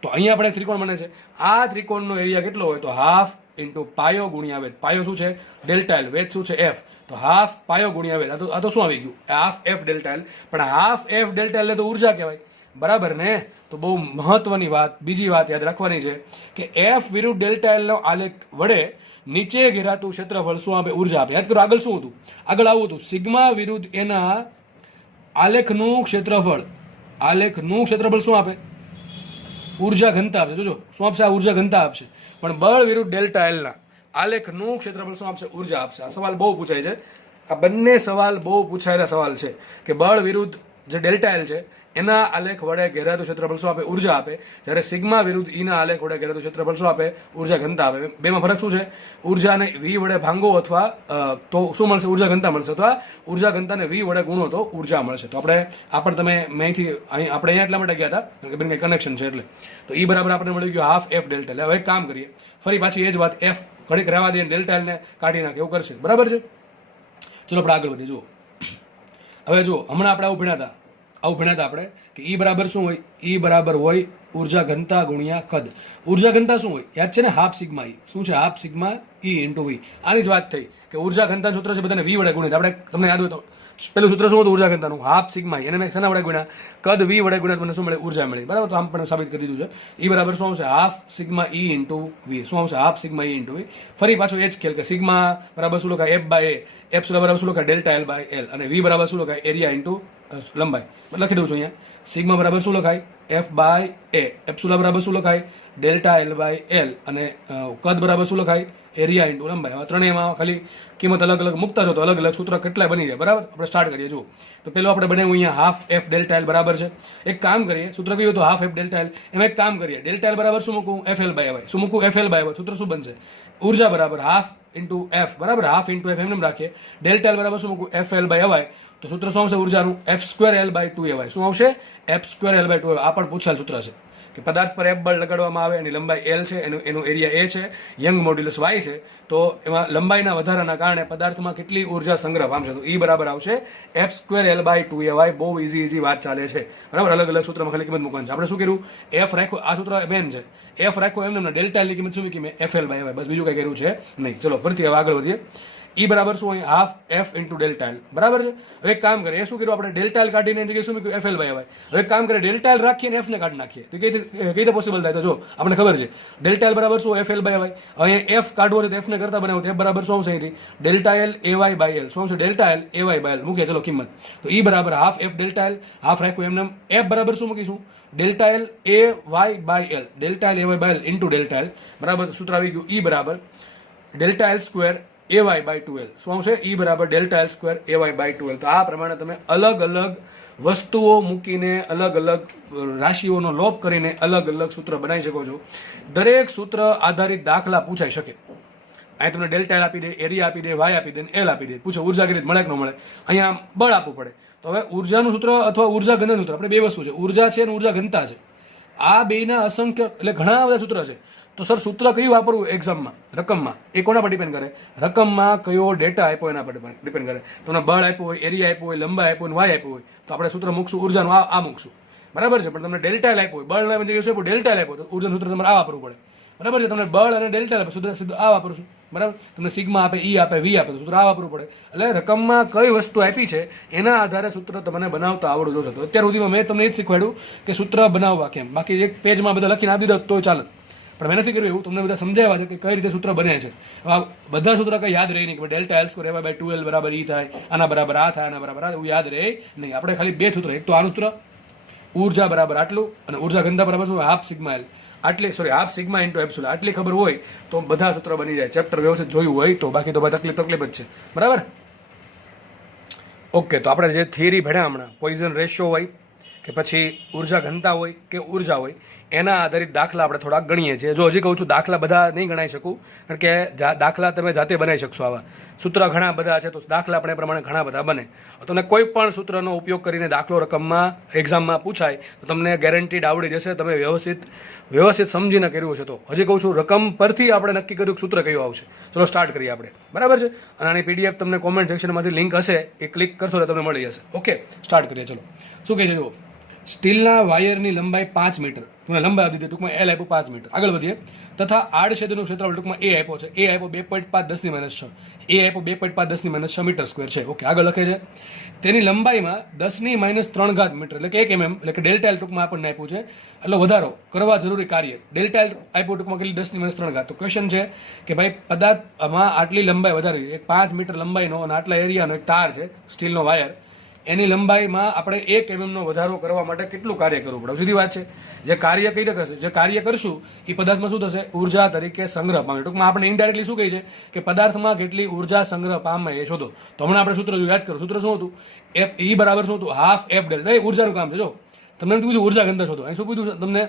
તો અહીંયા આપણે ત્રિકોણ બને છે. આ ત્રિકોણનો એરિયા કેટલો હોય? તો હાફ ઇન્ટુ પાયો ગુણ્યા વેધ. પાયો શું છે? Delta L. વેધ શું છે? F. તો હાફ પાયો ગુણ્યા વેધ. આ તો શું આવી ગયું? Half F delta L. પણ હાફ F ડેલ્ટા L તો ઉર્જા કહેવાય, બરાબર ને? તો બહુ મહત્વની વાત, બીજી વાત યાદ રાખવાની છે કે F વિરુદ્ધ ડેલ્ટા L નો આલેખ વડે નીચે ઘેરાતું ક્ષેત્રફળ શું આપે? ઉર્જા આપે. યાદ કરો, આગળ શું હતું? આગળ આવું હતું, સિગ્મા વિરુદ્ધ એના આલેખનું ક્ષેત્રફળ. આલેખનું ક્ષેત્રફળ શું આપે? ઉર્જા ઘનતા આપશે. જોજો શું આપશે? આ ઉર્જા ઘનતા આપશે. પણ બળ વિરુદ્ધ ડેલ્ટા L ના આલેખનું ક્ષેત્રફળ શું આપશે? ઉર્જા આપશે. આ સવાલ બહુ પૂછાય છે. આ બંને સવાલ બહુ પૂછાયેલા સવાલ છે કે બળ વિરુદ્ધ જે ડેલ્ટા L છે એના આલેખ વડે ઘેરાતું ક્ષેત્રફળ શું આપે? ઉર્જા આપે. જ્યારે સિગ્મા વિરુદ્ધ E ના આલેખ વડે ઘેરાતું ક્ષેત્રફળ શું આપે? ઉર્જા ઘનતા આપે. બેમાં ફરક શું છે? ઉર્જાને V વડે ભાંગો અથવા તો શું મળશે? ઉર્જા ઘનતા મળશે. અથવા ઉર્જા ઘનતાને V વડે ગુણો તો ઉર્જા મળશે. તો આપણે આ પણ તમે અહીંથી આપણે અહીંયા એટલા માટે ગયા હતા કે બંને કનેક્શન છે એટલે. તો E બરાબર આપણે મળી ગયું હાફ F ડેલ્ટા L. હવે એક કામ કરીએ, ફરી પાછી એ જ વાત, F ઘડીક રહેવા દઈએ, ડેલ્ટા L ને કાઢી નાખે, એવું કરશે, બરાબર છે? ચલો આપણે આગળ વધીએ. જુઓ, હવે જુઓ, હમણાં આપણે આવું ભણ્યા હતા આપણે કે E બરાબર શું હોય? E બરાબર હોય ઉર્જા ઘનતા ગુણ્યા કદ. ઉર્જા ઘનતા શું હોય? યાદ છે ને? Half sigma E. શું છે? Half sigma E into V. આની જ વાત થઈ કે ઉર્જા ઘનતા સૂત્ર છે બધાને V વડે ગુણ્યા. આપણે તમને યાદ હોય તો પેલું સૂત્ર શું હતું? ઉર્જા ઘનતાનું હાફ સિગ્મા E. એને મેં શેના વડે ગુણ્યા? કદ V વડે ગુણ્યા. મને શું મળે? ઉર્જા મળી, બરાબર. તો આમ પણ સાબિત કરી દીધું છે. E બરાબર શું આવશે? Half sigma E into V. શું આવશે? Half sigma E into V. ફરી પાછો એ જ ખેલ કે સિગ્મા બરાબર શું લખાય? F by A. એપ્સિલોન બરાબર શું લખાય? Delta L by L. અને V બરાબર શું લખાય? એરિયા ઇન્ટુ લંબાઈ. લખી દઉં છું અહીંયા. સિગ્મા બરાબર શું લખાય? F by A. એપ્સિલોન બરાબર શું લખાય? Delta L by L. અને કદ બરાબર શું લખાય? એરિયા ઇન્ટુ લંબાઈ. હવે ત્રણેયમાં ખાલી કિંમત અલગ અલગ મૂકતા રહો તો અલગ અલગ સૂત્ર કેટલાય બની જાય, બરાબર. આપણે સ્ટાર્ટ કરીએ. જુઓ, તો પેલું આપણે બનાવ્યું અહીંયા હાફ F ડેલ્ટા L બરાબર છે. એક કામ કરીએ, સૂત્ર કયું હતું? Half F delta L. એમાં એક કામ કરીએ, ડેલ્ટા L બરાબર શું મૂકું? FL by Y. શું મૂકું? FL by Y. સૂત્ર શું બનશે? ઉર્જા બરાબર હાફ ઇન્ટુ F, બરાબર. હાફ ઇન્ટુ F એમને રાખીએ. ડેલ્ટા L બરાબર શું મૂકું? FL by Y. તો સૂત્ર શું આવશે ઉર્જાનું? F square L by 2AY. શું આવશે? F square L by 2AY. આ પણ પૂછાયેલ સૂત્ર છે કે પદાર્થ પર F બળ લગાડવામાં આવે, એની લંબાઈ L છે, એનું એરિયા A છે, યંગ મોડ્યુલસ Y છે. તો એમાં લંબાઈના વધારાના કારણે પદાર્થમાં કેટલી ઉર્જા સંગ્રહ પામશે? તો E બરાબર આવશે F square L by 2AY. બહુ ઇઝી વાત ચાલે છે, બરાબર. અલગ અલગ સૂત્રમાં ખાલી કિંમત મૂકવાની છે. આપણે શું કર્યું? F રાખ્યો, આ સૂત્ર મેન છે. F રાખ્યો એમને ડેલ્ટા L ની કિંમત શું મૂકી મેં? FL by Y. બસ, બીજું કઈ કર્યું છે નહીં. ચલો ફરીથી હવે આગળ વધીએ. E બરાબર શું હોય? Half F into delta L, બરાબર છે. હવે એક કામ કરીએ, શું કર્યું આપણે? ડેલ્ટા L કાઢીને જગ્યાએ શું મૂક્યું? FL by Y. હવે એક કામ કરીએ, ડેલ્ટા L રાખીને F ને કાઢી નાખીએ. તો કઈ રીતે પોસિબલ થાય? તો જો આપણે ખબર છે ડેલ્ટા L બરાબર શું? FL by Y. હવે F કાઢવો છે તો F ને કરતા બનાવો તો F બરાબર શું આવશે? અહીંથી delta L AY by L. શું આવશે? Delta L AY by L. મૂકીએ ચલો કિંમત. તો E બરાબર half F delta L. Half રાખ્યું એમને. F બરાબર શું મૂકીશું? Delta L AY by L. Delta L AY by L into delta L, બરાબર. સૂત્ર આવી ગયું E બરાબર delta L square AY by 2L શું આવશે E બરાબર delta L square AY by 2L. તો આ પ્રમાણે તમે અલગ અલગ વસ્તુઓ મૂકીને અલગ અલગ રાશિઓનો લોપ કરીને અલગ અલગ સૂત્ર બનાવી શકો છો. દરેક સૂત્ર આધારિત દાખલા પૂછાઈ શકે. અહીં તમને ડેલ્ટા એલ આપી દે, એરિયા આપી દે, વાય આપી દે, એલ આપી દે, પૂછો ઉર્જા કેટલી મળે કે ન મળે, અહીંયા બળ આપવું પડે. તો હવે ઉર્જાનું સૂત્ર અથવા ઉર્જા ઘનનું સૂત્ર, આપણે બે વસ્તુ છે, ઉર્જા છે અને ઉર્જા ઘનતા છે. આ બેના અસંખ્ય એટલે ઘણા બધા સૂત્ર છે. તો સર સૂત્ર કયું વાપરવું એક્ઝામમાં, રકમમાં, એ કોના પર ડિપેન્ડ કરે? રકમમાં કયો ડેટા આપ્યો એના પર ડિપેન્ડ કરે. તમને બળ આપ્યું હોય, એરિયા આપ્યું હોય, લંબાઈ આપ્યું હોય, વાય આપ્યું હોય, તો આપણે સૂત્ર મૂકશું ઉર્જાનું આ મૂકશું, બરાબર છે. પણ તમને ડેલ્ટા એલ આપ્યું હોય, બળ ડેલ્ટા એલ આપ્યો તો ઉર્જાનું સૂત્ર તમારે આ વાપરવું પડે, બરાબર છે. તમને બળ અને ડેલ્ટા આપે સૂત્ર સીધું આ વાપરશું, બરાબર. તમને સિગ્મા આપે, ઈ આપે, વી આપે તો સૂત્ર આ વાપરવું પડે. એટલે રકમમાં કઈ વસ્તુ આપી છે એના આધારે સૂત્ર તમને બનાવતા આવડવું જોશે. તો અત્યાર સુધીમાં મેં તમને એ જ શીખવાડ્યું કે સૂત્ર બનાવવા કેમ. બાકી એક પેજમાં બધા લખીને આપી દીધા તો ચાલે, પણ મેં નથી કર્યું એવું. તમને બધા સમજાવ્યા છે કે કઈ રીતે સૂત્ર બને છે. બધા સૂત્ર કઈ યાદ રહે નહીં કે delta L square AY by 2L બરાબર ઈ થાય, આના બરાબર આ થાય, આના બરાબર આ, એવું યાદ રહે નહીં. આપણે ખાલી બે સૂત્ર, એક તો આનું સૂત્ર ઉર્જા બરાબર આટલું અને ઉર્જા ઘનતા બરાબર શું હાફ સિગ્મા એલ, આટલી હાફ સિગ્મા ઇન્ટુ એપ્સિલોન, આટલી ખબર હોય તો બધા સૂત્ર બની જાય. ચેપ્ટર વ્યવસ્થિત જોયું હોય તો, બાકી તો બધા તકલીફ જ છે, બરાબર. ઓકે, તો આપણે જે થિયરી ભણ્યા હમણાં, પોઈઝન રેશિયો હોય કે પછી ઉર્જા ઘનતા હોય કે ઉર્જા હોય, એના આધારિત દાખલા આપણે થોડાક ગણીએ છીએ. જો હજી કહું છું દાખલા બધા નહીં ગણાઈ શકું, કારણ કે દાખલા તમે જાતે બનાવી શકશો. આવા સૂત્ર ઘણા બધા છે તો દાખલા આપણે પ્રમાણે ઘણા બધા બને. તમને કોઈ પણ સૂત્રનો ઉપયોગ કરીને દાખલો રકમમાં એક્ઝામમાં પૂછાય તો તમને ગેરંટીડ આવડી જશે. તમે વ્યવસ્થિત સમજીને કર્યું છે તો. હજી કહું છું રકમ પરથી આપણે નક્કી કર્યું કે સૂત્ર કયું આવશે. ચલો સ્ટાર્ટ કરીએ આપણે, બરાબર છે. અને આની PDF તમને કોમેન્ટ સેક્શનમાંથી લિંક હશે, એ ક્લિક કરશો એટલે તમને મળી જશે. ઓકે, સ્ટાર્ટ કરીએ. ચલો શું કહે છે જુઓ, સ્ટીલના વાયરની લંબાઈ 5 મીટર, તમને લંબાઈ આપી દીધી, ટૂંકમાં એલ આપ્યું 5 મીટર. આગળ વધીએ. તથા આડછેદનું ક્ષેત્રફળ ટૂંકમાં એ આપ્યો છે, એ આપ્યો 2.5 10 - 6, એ આપ્યો 2.5 10 - 6 મીટર સ્ક્વેર છે. ઓકે, આગળ લખે છે તેની લંબાઈમાં 10 - 3 મીટર એટલે કે 1 mm એટલે કે ડેલ્ટા એલ ટૂંકમાં આપણને આપ્યું છે. એટલે વધારો કરવા જરૂરી કાર્ય ડેલ્ટા એલ આપ્યું ટૂંકમાં કેટલી 10 - 3. તો ક્વેશ્ચન છે કે ભાઈ પદાર્થમાં આટલી લંબાઈ વધારી, એક 5 મીટર લંબાઈનો અને આટલા એરિયાનો એક તાર છે સ્ટીલનો વાયર, એની લંબાઈમાં આપણે 1 mm નો વધારો કરવા માટે કેટલું કાર્ય કરવું પડે? સીધી વાત છે. જે કાર્ય કઈ રીતે કરશે, જે કાર્ય કરશું એ પદાર્થમાં શું થશે? ઉર્જા તરીકે સંગ્રહ પામે. ટૂંકમાં આપણે ઇનડાયરેક્ટલી શું કહે છે કે પદાર્થમાં કેટલી ઉર્જા સંગ્રહ પામે એ શોધો. તો હમણાં આપણે સૂત્ર યાદ કરો. સૂત્ર શું હતું? E બરાબર શું હતું? Half F del. ઉર્જાનું કામ છે. જો તમને એમ કીધું ઉર્જા ઘનતા શોધો, અહીં શું કીધું તમને?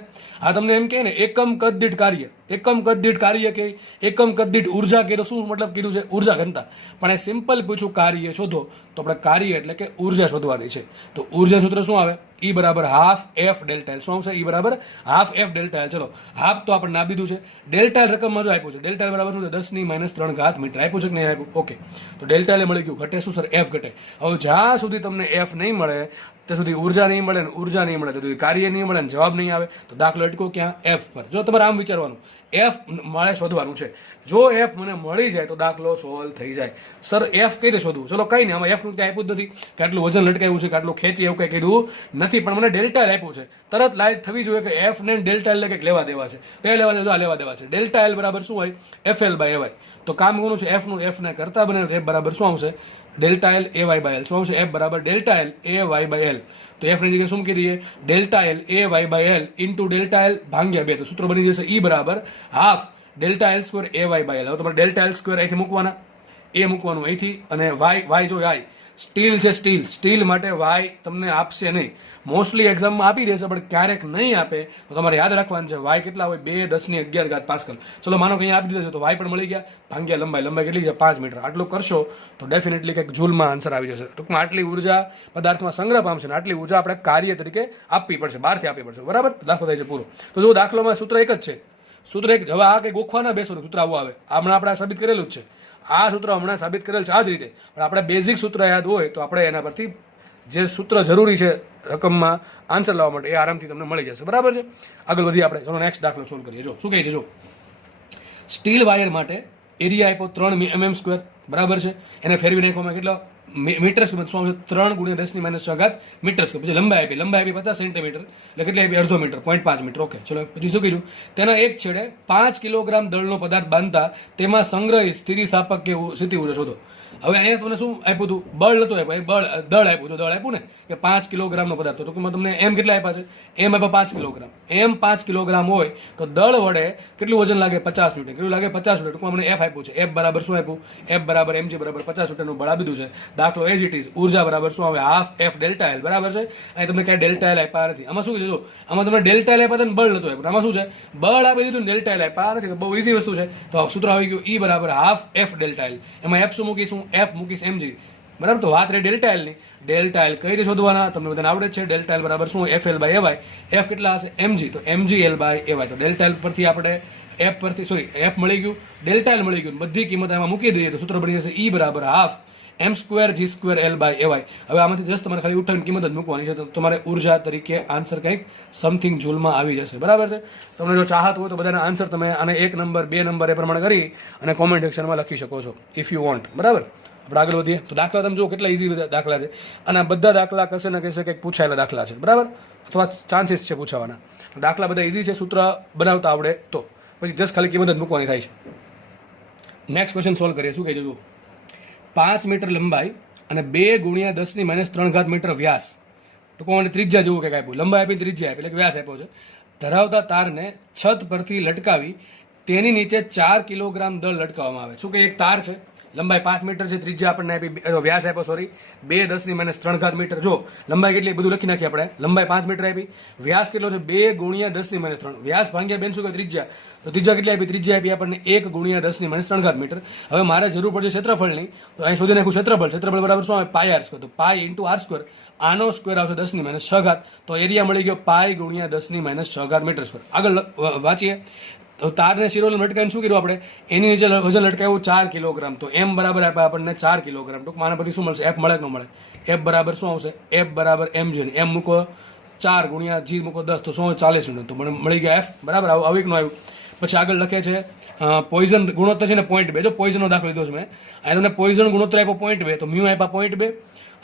આ તમને એમ કહે ને એકમ કદ દીઠ કાર્ય, એકમ કદ દીઠ કાર્ય કે એકમ કદ દીઠ ઉર્જા કે, તો શું મતલબ કીધું છે? ઉર્જા ઘનતા. પણ એ સિમ્પલ પૂછ્યું કાર્ય શોધો, તો આપણે કાર્ય એટલે કે ઉર્જા શોધવાની છે. તો ઉર્જા સૂત્ર શું આવે? E બરાબર હાફ એફ ડેલ્ટા એલ. શું આવશે? E બરાબર હાફ એફ ડેલ્ટા એલ. ચલો હાફ તો આપણે ના દીધું છે. ડેલ્ટા એલ રકમમાં જો આપ્યું છે, ડેલ્ટા એલ બરાબર શું છે? 10 - 3 મીટર આપ્યું છે કે નહીં આપ્યું? ઓકે, તો ડેલ્ટા એલ મળી ગયું. ઘટે શું સર? એફ ઘટે. હવે જ્યાં સુધી તમને એફ નહીં મળે ત્યાં સુધી ઉર્જા નહીં મળે, ઉર્જા નહીં મળે તો કાર્ય નહીં મળે, જવાબ નહીં આવે. તો દાખલો અટકો ક્યાં? એફ પર. જો તમારે આમ વિચારવાનું, એફ મારે શોધવાનું છે. જો એફ મને મળી જાય તો દાખલો સોલ્વ થઈ જાય. સર એફ કઈ રીતે શોધવું? ચલો કઈ નહીં, આમાં એફ નું ક્યાં આપ્યું જ નથી કે આટલું વજન લટકાવ્યું છે કે આટલું ખેંચી એવું કઈ કીધું નથી. પણ મને ડેલ્ટા એલ આપ્યું છે, તરત લાઈટ થવી જોઈએ કે એફ ને ડેલ્ટા એલ કંઈક લેવા દેવા છે. કયા લેવા દેવા? લેવા દેવા છે. ડેલ્ટા એલ બરાબર શું હોય? FL by AY. તો કામ કોનું છે? એફ નું. એફ ને કરતા બને એફ બરાબર શું આવશે? Delta L AY by L. શું આવશે? એફ બરાબર delta L AY by L. તો એફ ની જગ્યાએ શું મૂકી દઈએ? Delta L AY by L into delta L ભાગ્યા 2. તો સૂત્ર બની જશે E બરાબર half delta L square AY by L. હવે તમારે ડેલ્ટા એલ સ્ક્વેર અહીંથી મૂકવાના, એ મૂકવાનું અહીંથી, અને વાય જો વાય સ્ટીલ છે, સ્ટીલ માટે વાય તમને આપશે નહીં. મોસ્ટલી એક્ઝામમાં આપી દેશે પણ ક્યારેક નહીં આપે. તો તમારે યાદ રાખવાનું છે વાય કેટલા હોય? 2 × 10⁻11 પાસ્કલ. ચલો માનો કે અહીંયા આપી દીધા છે તો વાય પણ મળી ગયા, ભાગ્યા લંબાઈ કેટલી છે? 5 મીટર. આટલું કરશો તો ડેફિનેટલી કંઈક જૂલમાં આન્સર આવી જશે. ટૂંકમાં આટલી ઉર્જા પદાર્થમાં સંગ્રહ પામશે ને આટલી ઉર્જા આપણે કાર્ય તરીકે આપવી પડશે, બહારથી આપવી પડશે, બરાબર? દાખલો થાય છે પૂરો. તો જો દાખલોમાં સૂત્ર એક જ છે. સૂત્ર એક. હવે આ કંઈ ગોખવા ના બેસો, સૂત્ર આવું આવે. હમણાં આપણે સાબિત કરેલું જ છે. આ સૂત્ર હમણાં સાબિત કરેલ છે આ જ રીતે. પણ આપણે બેઝિક સૂત્ર યાદ હોય તો આપણે એના પરથી જે સૂત્ર જરૂરી છે રકમમાં આન્સર લાવવા માટે એ આરામથી તમને મળી જશે, બરાબર છે? આગળ વધી આપણે ચલો નેક્સ્ટ દાખલો સોલ્વ કરીએ. જો શું કહે છે, જો સ્ટીલ વાયર માટે એરિયા આપ્યો 3 mm સ્ક્વેર, બરાબર છે? એને ફેરવી નાખવામાં કેટલો મીટર સ્ક્વેર? શું આવશે? 3 × 10 - 6 મીટર સ્ક્વેર. પછી લંબાઈ આપી 50 સેન્ટીમીટર એટલે કેટલી આપી? અડધો મીટર, 0.5 મીટર. ઓકે, ચલો પછી શું કીધું? તેના એક છેડે 5 કિલોગ્રામ દળનો પદાર્થ બાંધતા તેમાં સંગ્રહિત સ્થિતિસ્થાપક કે સ્થિતિ ઉર્જા શોધો. હવે અહીંયા તમને શું આપ્યું હતું? બળ નતું આપ્યું, દળ આપ્યું. જો દળ આપ્યું ને કે 5 કિલોગ્રામનો પદાર્થ, તો ટૂંકમાં તમને એમ કેટલા આપ્યા છે? એમ આપ્યા 5 કિલોગ્રામ. એમ 5 કિલોગ્રામ હોય તો દળ વડે કેટલું વજન લાગે? 50 ન્યૂટન. કેટલું લાગે? 50 ન્યૂટન. ટૂંકમાં મને એફ આપ્યું છે. એફ બરાબર શું આપ્યું? એફ બરાબર mg બરાબર 50 ન્યૂટનનું બળ આપી દીધું છે. દાખલો એઝ ઇટ ઇઝ. ઉર્જા બરાબર શું આવે? Half F delta L. બરાબર છે. અહીં તમને ક્યાંય ડેલ્ટા એલ આપ્યા નથી. આમાં શું કીધું? આમાં તમને ડેલ્ટા એલ આપ્યા હતા ને બળ નતું આપ્યું. આમાં શું છે? બળ આપી દીધું, ડેલ્ટા એલ આપ્યા નથી. બહુ ઇઝી વસ્તુ છે. તો સૂત્ર આવી ગયું E બરાબર હાફ એફ ડેલ્ટા એલ. એમાં એફ શું મૂકીશું? એફ મૂકીશ mg. બરાબર. તો વાત રહી ડેલ્ટા એલ ની. ડેલ્ટા એલ કઈ રીતે શોધવાના? તમને બધાને આવડે છે. ડેલ્ટા એલ બરાબર શું? F L by A Y. F કેટલા હશે? mg. તો mg એલ બાય એવાય. તો ડેલ્ટા એલ પરથી આપણે એફ પરથી એફ મળી ગયું, ડેલ્ટા એલ મળી ગયું. બધી કિંમત એમાં મૂકી દઈએ તો સૂત્ર બની જશે E બરાબર half M square G square L by A Y. હવે આમાંથી જસ્ટ તમારે ખાલી ઉઠાવીને કિંમત જ મૂકવાની છે. તો તમારે ઉર્જા તરીકે આન્સર કંઈક સમથિંગ જૂલમાં આવી જશે. બરાબર છે. તમને જો ચાહત હોય તો બધાના આન્સર તમે આને 1 નંબર 2 નંબર એ પ્રમાણે કરી અને કોમેન્ટ સેક્શનમાં લખી શકો છો ઇફ યુ વોન્ટ. બરાબર. આપણે આગળ વધીએ. તો દાખલા તમે જુઓ કેટલા ઇઝી દાખલા છે. અને આ બધા દાખલા કશે ને કશે કંઈક પૂછાયેલા દાખલા છે. બરાબર. અથવા ચાન્સીસ છે પૂછાવાના. દાખલા બધા ઇઝી છે. સૂત્ર બનાવતા આવડે તો પછી જસ્ટ ખાલી કિંમત જ મૂકવાની થાય છે. નેક્સ્ટ ક્વેશ્ચન સોલ્વ કરીએ. શું કહે છે? 5 મીટર લંબાઈ અને 2 ગુણ્યા 10⁻³ મીટર વ્યાસ, ટૂંકમાં ત્રિજ્યા જેવું કંઈક આપ્યું. લંબાઈ આપી, ત્રિજ્યા આપી, એટલે વ્યાસ આપ્યો છે. ધરાવતા તારને છત પરથી લટકાવી તેની નીચે 4 કિલોગ્રામ દળ લટકાવવામાં આવે. શું કે એક તાર છે, લંબાઈ 5 મીટર છે, ત્રિજ્યા આપણને આપી, વ્યાસ આપ્યો સોરી 2 10⁻³ મીટર. જો લંબાઈ કેટલી બધું લખી નાખીએ આપણે. લંબાઈ 5 મીટર આપી, વ્યાસ કેટલો છે? 2 ગુણ્યા 10⁻³. વ્યાસ ભાગ્યા બેન શું કે ત્રિજ્યા. તો ત્રિજ્યા કેટલી આપી? ત્રિજ્યા આપી આપણને 1 ગુણ્યા 10⁻³ મીટર. હવે મારે જરૂર પડશે ક્ષેત્રફળની, તો અહીં શોધી નાખું ક્ષેત્રફળ. ક્ષેત્રફળ બરાબર શું આવે? Pi R square. તો પાય ઇન્ટુ આર સ્ક્વેર, આનો સ્ક્વેર આવશે 10⁻6. તો એરિયા મળી ગયો પાય ગુણ્યા 10⁻6 મીટર સ્ક્વેર. આગળ વાંચીએ. તો તારને શિરોલ લટકાવીને શું કર્યું આપણે? એની નીચે વજન લટકાવ્યું 4 કિલોગ્રામ. તો એમ બરાબર આપ્યા આપણને 4 કિલોગ્રામ. ટૂંકમાં આના પરથી શું મળશે? એફ મળે કે ન મળે? એફ બરાબર શું આવશે? એફ બરાબર mg. એમ મૂકો 4 ગુણ્યા જી મૂકો 10, તો શું 40 ન્યૂટન. તો મળી ગયા એફ. બરાબર. આવું એક નું આવ્યું. પછી આગળ લખે છે પોઈઝન ગુણોત્તર છે ને 0.2. જો પોઈઝનનો દાખલો લીધો છે મેં. અહીં તમને પોઈઝન ગુણોત્તર આપ્યો 0.2, તો મ્યુ આપ્યા 0.2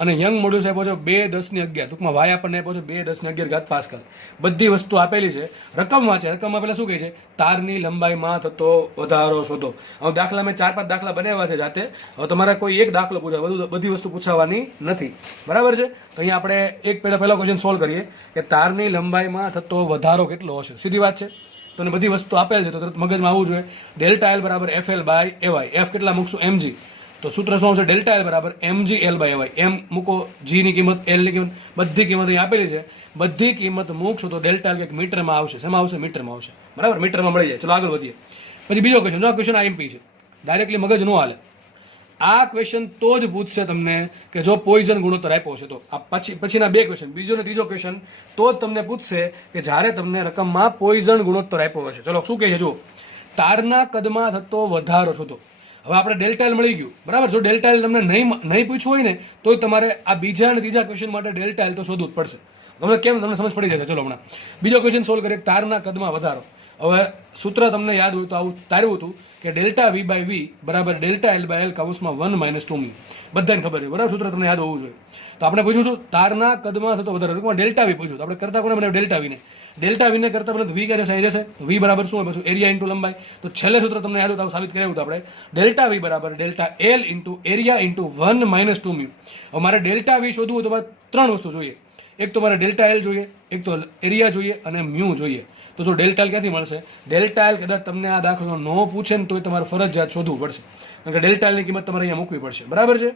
અને યંગ મોડ્યુલસ આપ્યો છે 2 10⁻11. ટૂંકમાં વાય આપણને આપ્યો છે 2 10⁻11 પાસ્કલ. બધી વસ્તુ આપેલી છે. રકમમાં છે. રકમમાં પેલા શું કહે છે? તારની લંબાઈમાં થતો વધારો શોધો. હવે દાખલા મેં 4-5 દાખલા બનાવ્યા છે જાતે. હવે તમારે કોઈ એક દાખલો પૂછાય, બધી વસ્તુ પૂછાવાની નથી. બરાબર છે. તો અહીંયા આપણે એક પહેલો ક્વેશ્ચન સોલ્વ કરીએ કે તારની લંબાઈમાં થતો વધારો કેટલો હશે. સીધી વાત છે. તો બધી વસ્તુ આપેલ છે તો તરત મગજમાં આવવું જોઈએ. ડેલ્ટા એલ બરાબર F L by A Y. F કેટલા મૂકશું? mg. તો સૂત્ર શું આવશે? ડેલ્ટા એલ બરાબર mg એલ બાય એવાય. એમ મૂકો, જી ની કિંમત, એલ ની કિંમત, બધી કિંમત અહીં આપેલી છે. બધી કિંમત મૂકશો તો ડેલ્ટા એલ કંઈક મીટરમાં આવશે. શેમાં આવશે? મીટરમાં આવશે. બરાબર. મીટરમાં મળી જાય. ચલો આગળ વધીએ. પછી બીજો ક્વેશ્ચન. જો આ ક્વેશ્ચન આઈએમપી છે, ડાયરેક્ટલી મગજ ન હાલે. આ ક્વેશ્ચન તો જ પૂછશે તમને કે જો પોઈઝન ગુણોત્તર આપ્યો છે તો. આ પછીના બે ક્વેશ્ચન, બીજો અને ત્રીજો ક્વેશ્ચન તો જ તમને પૂછશે કે જ્યારે તમને રકમમાં પોઈઝન ગુણોત્તર આપ્યો હશે. ચલો શું કહે છે? જો તારના કદમાં થતો વધારો શોધો. હવે આપણે ડેલ્ટા એલ મળી ગયું. બરાબર. જો ડેલ્ટા એલ તમને નહીં પૂછવું હોય ને તો તમારે આ બીજા અને ત્રીજા ક્વેશ્ચન માટે ડેલ્ટા એલ તો શોધવું જ પડશે. તમને કેમ? તમને સમજ પડી જશે. ચલો હમણાં બીજો ક્વેશ્ચન સોલ્વ કરીએ. તારના કદમાં વધારો. હવે સૂત્ર તમને યાદ હોય તો આવું તાર્યું હતું કે ડેલ્ટા વી બાય વી બરાબર ડેલ્ટા એલ બાય એલ કૌંસમાં 1 - 2 મી. બધાને ખબર છે. બરાબર. સૂત્ર તમને યાદ હોવું જોઈએ. તો આપણે પૂછ્યું તારના કદમાં થતો વધારો. ડેલ્ટા વી પૂછ્યું. તો આપણે કરતા કોને બનાવ્યું? ડેલ્ટા વીને. ડેલ્ટા વીને કરતા પહેલા વી ક્યારે સાઈ રહેશે? તો વી બરાબર શું હોય? પાછું એરિયા ઇન્ટુ લંબાઈ. તો છેલ્લે સૂત્ર તમને યાદ હોય તો સાબિત કર્યું હતું આપણે. ડેલ્ટા વી બરાબર delta L into area into 1 - 2 મી. હવે મારે ડેલ્ટા વી શોધવું હોય તો ત્રણ વસ્તુ જોઈએ. એક તો મારે ડેલ્ટા એલ જોઈએ, એક તો એરિયા જોઈએ અને મ્યુ જોઈએ. તો જો ડેલ્ટા એલ ક્યાંથી મળશે? ડેલ્ટા એલ કદાચ તમને આ દાખલો ન પૂછે ને તો તમારે ફરજિયાત શોધવું પડશે. કારણ કે ડેલ્ટા એલની કિંમત તમારે અહીંયા મૂકવી પડશે. બરાબર છે.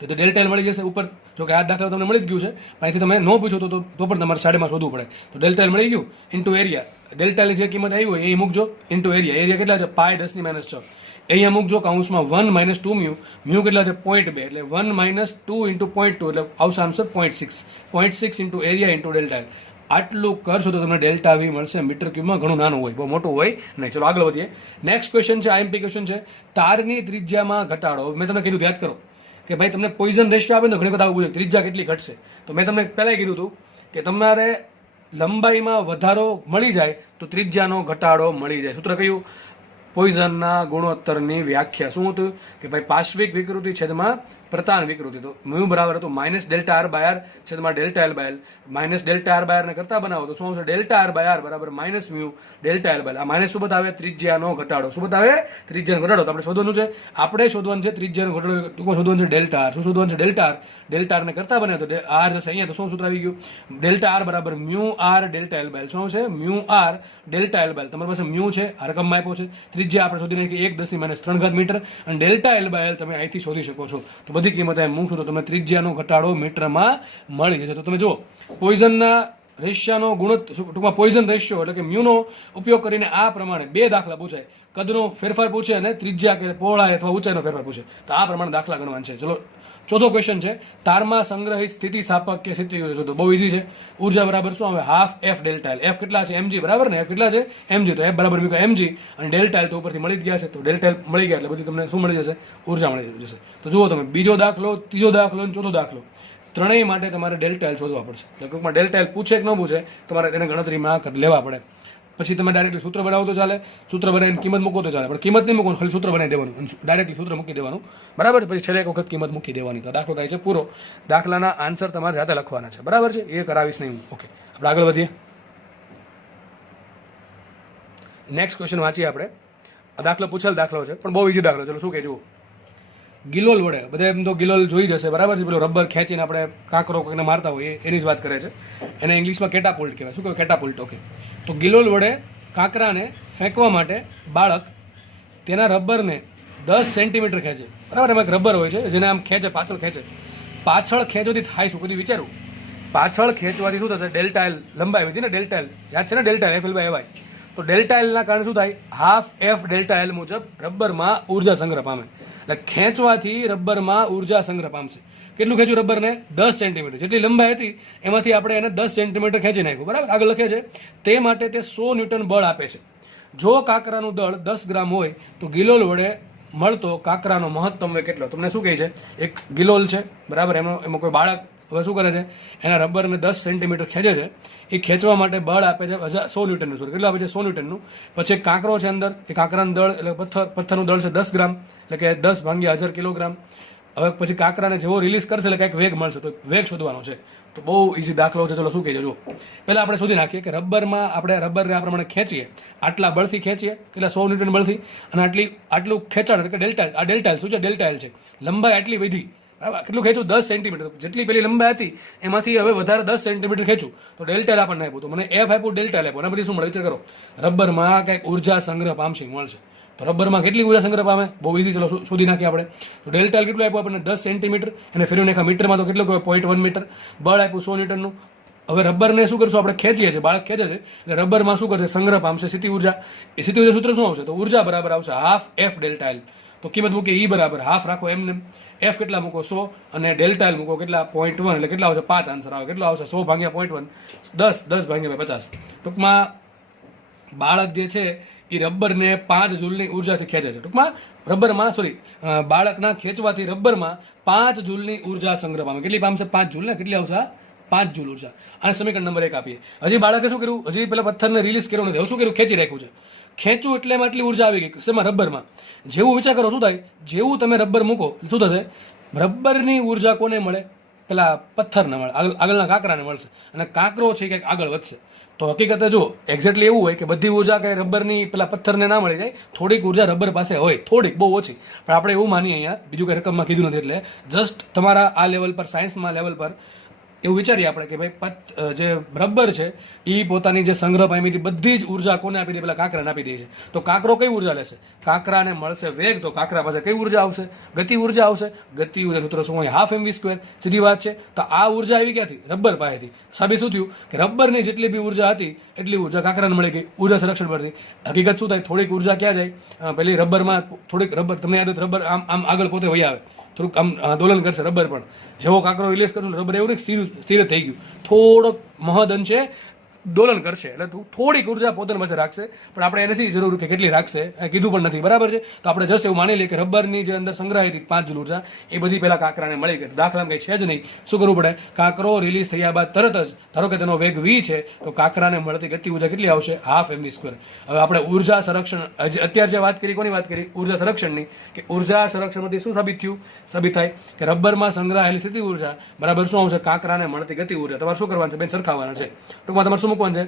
તો ડેલ્ટા એલ મળી જશે ઉપર. જો કે આ દાખલા તમને મળી જ ગયું છે, અહીંથી તમે ન પૂછો તો પણ તમારે સાડેમાં શોધવું પડે. તો ડેલ્ટા એલ મળી ગયું ઇન્ટુ એરિયા. ડેલ્ટા એલની જે કિંમત આવી હોય એ મૂકજો ઇન્ટુ એરિયા. એરિયા કેટલા છે? પાય 10⁻6. અહીંયા મૂકજો કૌંસમાં 1 - 2 મ્યુ. મ્યુ કેટલા છે? 0.2. એટલે 1 - 2 ઇન્ટુ 0.2 એટલે આવશે answer 0.6. 0.6 into area into delta L. આટલું કરશો તો તમને ડેલ્ટા વી મળશે મીટર ક્યુબમાં. ઘણું નાનું હોય, બહુ મોટું હોય નહીં. ચલો આગળ વધીએ. નેક્સ્ટ ક્વેશ્ચન છે આઈએમપી ક્વેશ્ચન છે. તારની ત્રિજ્યામાં ઘટાડો. મેં તમને કીધું યાદ કરો કે ભાઈ તમને પોઈઝન રેશિયો આવે ને તો ઘણી બધા આવું ત્રિજ્યા કેટલી ઘટશે. તો મેં તમને પહેલાં કીધું હતું કે તમારે લંબાઈમાં વધારો મળી જાય તો ત્રિજ્યાનો ઘટાડો મળી જાય. સૂત્ર કયું? પોઈઝનના ગુણોત્તરની વ્યાખ્યા શું હતું કે ભાઈ પાર્શ્વિક વિકૃતિ છેદમાં પ્રતાન વિકૃતિ. તો મ્યુ બરાબર હતું minus delta R by R છેદમાં delta L by L. Minus delta R by R ને કરતા બનાવો તો શું આવશે? ડેલ્ટા આર બાય આર બરાબર minus mu delta L by L. આ માઇનસ શું બતાવે? ત્રિજ્યાનો ઘટાડો. શું બતાવે? ત્રિજ્યાનો ઘટાડો. તો આપણે શોધવાનું છે, આપણે શોધવાનું છે ત્રિજ્યાનો ઘટાડો. ટૂંકમાં શોધવાનું છે ડેલ્ટા આર. શું શોધવાનું છે? Delta R. ડેલ્ટા આર ને કરતા બને તો આર જશે અહીંયા. તો શું સૂત્ર આવી ગયું? ડેલ્ટા આર બરાબર mu R delta L by L. શું આવશે? Mu R delta L by L. તમારી પાસે મ્યુ છે, આ રકમમાં આપ્યો છે. ત્રિજ્યા આપણે શોધી નાખી 1 × 10⁻³ મીટર અને ડેલ્ટા એલ બાય એલ તમે અહીંથી શોધી શકો છો. તો બધી કિંમત અહીં મૂકશો તો તમે ત્રિજ્યાનો ઘટાડો મીટરમાં મળી જશે. તો તમે જુઓ પોઈઝનના રેશિયાનો ટૂંકમાં પોઈઝન રેશિયો એટલે કે મ્યુનો ઉપયોગ કરીને આ પ્રમાણે 2 દાખલા પૂછાય. કદનો ફેરફાર પૂછે અને ત્રિજ્યા કે પહોળાઈ અથવા ઊંચાઈનો ફેરફાર પૂછે. તો આ પ્રમાણે દાખલા ગણવાના છે. ચલો ચોથો ક્વેશ્ચન છે, તારમાં સંગ્રહિત સ્થિતિસ્થાપક કે સ્થિતિ ઉર્જા. તો બહુ ઈઝી છે. ઉર્જા બરાબર શું આવે? Half F delta L. F કેટલા છે? mg બરાબર ને. એફ કેટલા છે? mg. તો એફ બરાબર મૂકો mg અને ડેલ્ટા એલ તો ઉપરથી મળી જ ગયા છે. તો ડેલ્ટા એલ મળી ગયા એટલે બધી તમને શું મળી જશે? ઉર્જા મળી જશે. તો જુઓ તમે બીજો દાખલો, ત્રીજો દાખલો અને ચોથો દાખલો ત્રણેય માટે તમારે ડેલ્ટા એલ શોધવા પડશે. ટૂંકમાં ડેલ્ટા એલ પૂછે કે ન પૂછે તમારે તેને ગણતરીમાં લેવા પડે. પછી તમે ડાયરેક્ટલી સૂત્ર બનાવો તો ચાલે, સૂત્ર બનાવીને કિંમત મૂકો તો ચાલે, પણ કિંમત નહીં મૂકવાનું, ખાલી સૂત્ર બનાવી દેવાનું, ડાયરેક્ટલી સૂત્ર મૂકી દેવાનું. બરાબર. પછી છેલ્લે એક વખત કિંમત મૂકી દેવાની. તો દાખલો થાય છે પૂરો. દાખલાના આન્સર તમારે જાતે લખવાના છે. બરાબર છે. એ કરાવીશ નહીં હું. ઓકે, આપણે આગળ વધીએ. નેક્સ્ટ ક્વેશ્ચન વાંચીએ આપણે. આ દાખલો પૂછેલ દાખલો છે પણ બહુ ઈઝી દાખલો. ચલો શું કહે જુઓ. ગિલોલ વડે, બધા એમ તો ગિલોલ જોઈ જશે. બરાબર છે. પેલો રબર ખેંચીને આપણે કાંકરો કોઈને મારતા હોય એની જ વાત કરે છે. એને ઇંગ્લિશમાં કેટાપોલ્ટ કહેવાય. શું કહેવાય? કેટાપોલ્ટ. ઓકે. તો ગિલોલ વડે કાંકરાને ફેંકવા માટે બાળક તેના રબરને 10 સેન્ટીમીટર ખેંચે. બરાબર. એમાં એક રબર હોય છે જેને આમ ખેંચે, પાછળ ખેંચે. પાછળ ખેંચવાથી થાય શું? કદી વિચારું. પાછળ ખેંચવાથી શું થશે? ડેલ્ટા એલ લંબાઈ હતી ને, ડેલ્ટા એલ યાદ છે ને, delta L FL by y. તો ડેલ્ટા એલના કારણે શું થાય? હાફ એફ ડેલ્ટા એલ મુજબ રબરમાં ઉર્જા સંગ્રહ પામે. એટલે ખેંચવાથી રબરમાં ઉર્જા સંગ્રહ પામશે. કેટલું ખેંચ્યું રબરને? 10 સેન્ટીમીટર. જેટલી લંબાઈ હતી એમાંથી આપણે એને 10 સેન્ટીમીટર ખેંચી નાખ્યું. બરાબર. આગળ લખે છે તે માટે તે 100 ન્યૂટન બળ આપે છે. જો કાંકરાનું દળ 10 ગ્રામ હોય તો ગિલોલ વડે મળતો કાંકરાનો મહત્તમ વેગ કેટલો? તમને શું કહે છે? એક ગિલોલ છે. બરાબર. એમાં કોઈ બાળક હવે શું કરે છે? એના રબરને 10 સેન્ટીમીટર ખેંચે છે. એ ખેંચવા માટે બળ આપે છે 100 ન્યૂટનનું. કેટલું આપે છે? 100 ન્યૂટનનું. પછી એક કાંકરો છે અંદર. એ કાંકરાનું દળ એટલે પથ્થરનું દળ છે 10 ગ્રામ, એટલે કે 10 ભાગ્યા 1000 કિલોગ્રામ. હવે પછી કાંકરાને જેવો રિલીઝ કરશે એટલે કંઈક વેગ મળશે. તો વેગ શોધવાનો છે. તો બહુ ઈઝી દાખલો છે. ચલો શું કહેજો જુઓ. પહેલા આપણે શોધી નાખીએ કે રબરમાં આપણે રબરને આ પ્રમાણે ખેંચીએ, આટલા બળથી ખેંચીએ, કેટલા 100 ન્યૂટન બળથી, અને આટલું ખેંચાણ એટલે કે ડેલ્ટા એલ. આ ડેલ્ટા એલ શું છે? ડેલ્ટા એલ છે. લંબાઈ આટલી વધી. બરાબર. કેટલું ખેંચું? 10 સેન્ટીમીટર. જેટલી પેલી લંબાઈ હતી એમાંથી હવે વધારે 10 સેન્ટીમીટર ખેંચું તો ડેલ્ટા એલ આપણને આપ્યું. તો મને એફ આપ્યું, ડેલ્ટા એલ આપ્યું. એના પછી શું મળે? વિચાર કરો. રબરમાં કંઈક ઉર્જા સંગ્રહ પામશે, મળશે. તો રબરમાં કેટલી ઉર્જા સંગ્રહ પામે? બહુ ઈઝી. ચલો શોધી નાખીએ આપણે. તો ડેલ્ટા એલ કેટલું આપ્યું આપણને? 10 સેન્ટીમીટર. એને ફેરવી નાખ્યા મીટરમાં તો કેટલું કહેવાય? 0.1 મીટર. બળ આપ્યું 100 ન્યૂટનનું. હવે રબરને શું કરશું? આપણે ખેંચીએ છીએ, બાળક ખેંચે છે એટલે રબરમાં શું કરશે? સંગ્રહ પામશે સ્થિતિ ઉર્જા. એ સ્થિતિ ઉર્જા સૂત્ર શું આવશે? તો ઉર્જા બરાબર આવશે હાફ એફ ડેલ્ટા એલ. તો કિંમત મૂકીએ. ઈ બરાબર હાફ રાખો એમને. એફ કેટલા મૂકો? 100 અને ડેલ્ટા એલ મૂકો કેટલા? 0.1 એટલે કેટલા આવશે? 5 આન્સર આવે. કેટલો આવશે? 100 ભાગ્યા 0.1 10 ભાગ્યા 50. ટૂંકમાં બાળક જે છે એ રબરને 5 જૂલની ઉર્જાથી ખેંચે છે. ટૂંકમાં બાળકના ખેંચવાથી રબરમાં 5 જૂલની ઉર્જા સંગ્રહ પામે. કેટલી પામશે? 5 જૂલ ને. કેટલી આવશે? 5 જૂલ ઉર્જા. અને સમીકરણ નંબર 1 આપીએ. હજી બાળકે શું કર્યું? હજી પેલા પથ્થરને રિલીઝ કર્યો નથી. હવે શું કર્યું? ખેંચી રાખ્યું છે. ખેંચું એટલે એમાં એટલી ઉર્જા આવી ગઈ. શેમાં? રબરમાં. જેવું વિચાર કરો શું થાય? જેવું તમે રબર મૂકો શું થશે? રબરની ઉર્જા કોને મળે? પેલા પથ્થરને મળે, આગળના કાંકરાને મળશે. અને કાંકરો છે કંઈક આગળ વધશે. તો હકીકતે જો એક્ઝેક્ટલી એવું હોય કે બધી ઉર્જા કંઈ રબરની પેલા પથ્થરને ના મળી જાય. થોડીક ઉર્જા રબર પાસે હોય, થોડીક, બહુ ઓછી. પણ આપણે એવું માનીએ અહીંયા, બીજું કંઈ રકમમાં કીધું નથી. એટલે જસ્ટ તમારા આ લેવલ પર, સાયન્સમાં લેવલ પર એવું વિચારીએ આપણે કે ભાઈ જે રબર છે એ પોતાની જે સંગ્રહ પામી હતી બધી જ ઉર્જા કોને આપી દે? પેલા કાંકરાને આપી દે છે. તો કાંકરો કઈ ઉર્જા લેશે? કાંકરાને મળશે વેગ. તો કાંકરા પાસે કઈ ઉર્જા આવશે? ગતિ ઉર્જા આવશે. ગતિ ઉર્જા સૂત્ર શું હોય? Half mv². સીધી વાત છે. તો આ ઉર્જા આવી ક્યાંથી? રબર પાસેથી. સાબિત શું થયું? કે રબરની જેટલી બી ઉર્જા હતી એટલી ઉર્જા કાંકરાને મળી ગઈ ઉર્જા સંરક્ષણ પરથી. હકીકત શું થાય? થોડીક ઉર્જા ક્યાં જાય? પેલી રબરમાં થોડીક રબર, તમને યાદ હોય રબર આમ આગળ પોતે વહી આવે, થોડુંક આમ દોલન કરશે રબર પણ. જેવો કાંકરો રિલીઝ કરશું રબર એવું નહીં સ્થિર થઈ ગયું. થોડોક મહદ અંશે દોલન કરશે, એટલે થોડીક ઉર્જા પોતાની પાસે રાખશે, પણ આપણે એ નથી જરૂર કે કેટલી રાખશે, કીધું પણ નથી, બરાબર છે. તો આપણે જસ્ટ એવું માની લઈએ કે રબરની જે અંદર સંગ્રહિત 5 જૂલ ઉર્જા એ બધી પહેલા કાંકરાને મળી ગઈ. દાખલામાં કંઈ છે જ નહીં. શું કરવું પડે? કાંકરો રિલીઝ થયા બાદ તરત જ ધારો કે તેનો વેગ v છે, તો કાંકરાને મળતી ગતિ ઉર્જા કેટલી આવશે? Half mv². હવે આપણે ઉર્જા સંરક્ષણ અત્યારે જે વાત કરી, કોની વાત કરી? ઉર્જા સંરક્ષણની. કે ઉર્જા સંરક્ષણમાંથી શું સાબિત થાય કે રબરમાં સંગ્રહાયેલી સ્થિતિ ઉર્જા બરાબર શું આવશે? કાંકરાને મળતી ગતિ ઉર્જા. તમારે શું કરવાનું છે? બેન સરખાવવાના છે. ટૂંકમાં તમારે શું મૂકવાનું છે?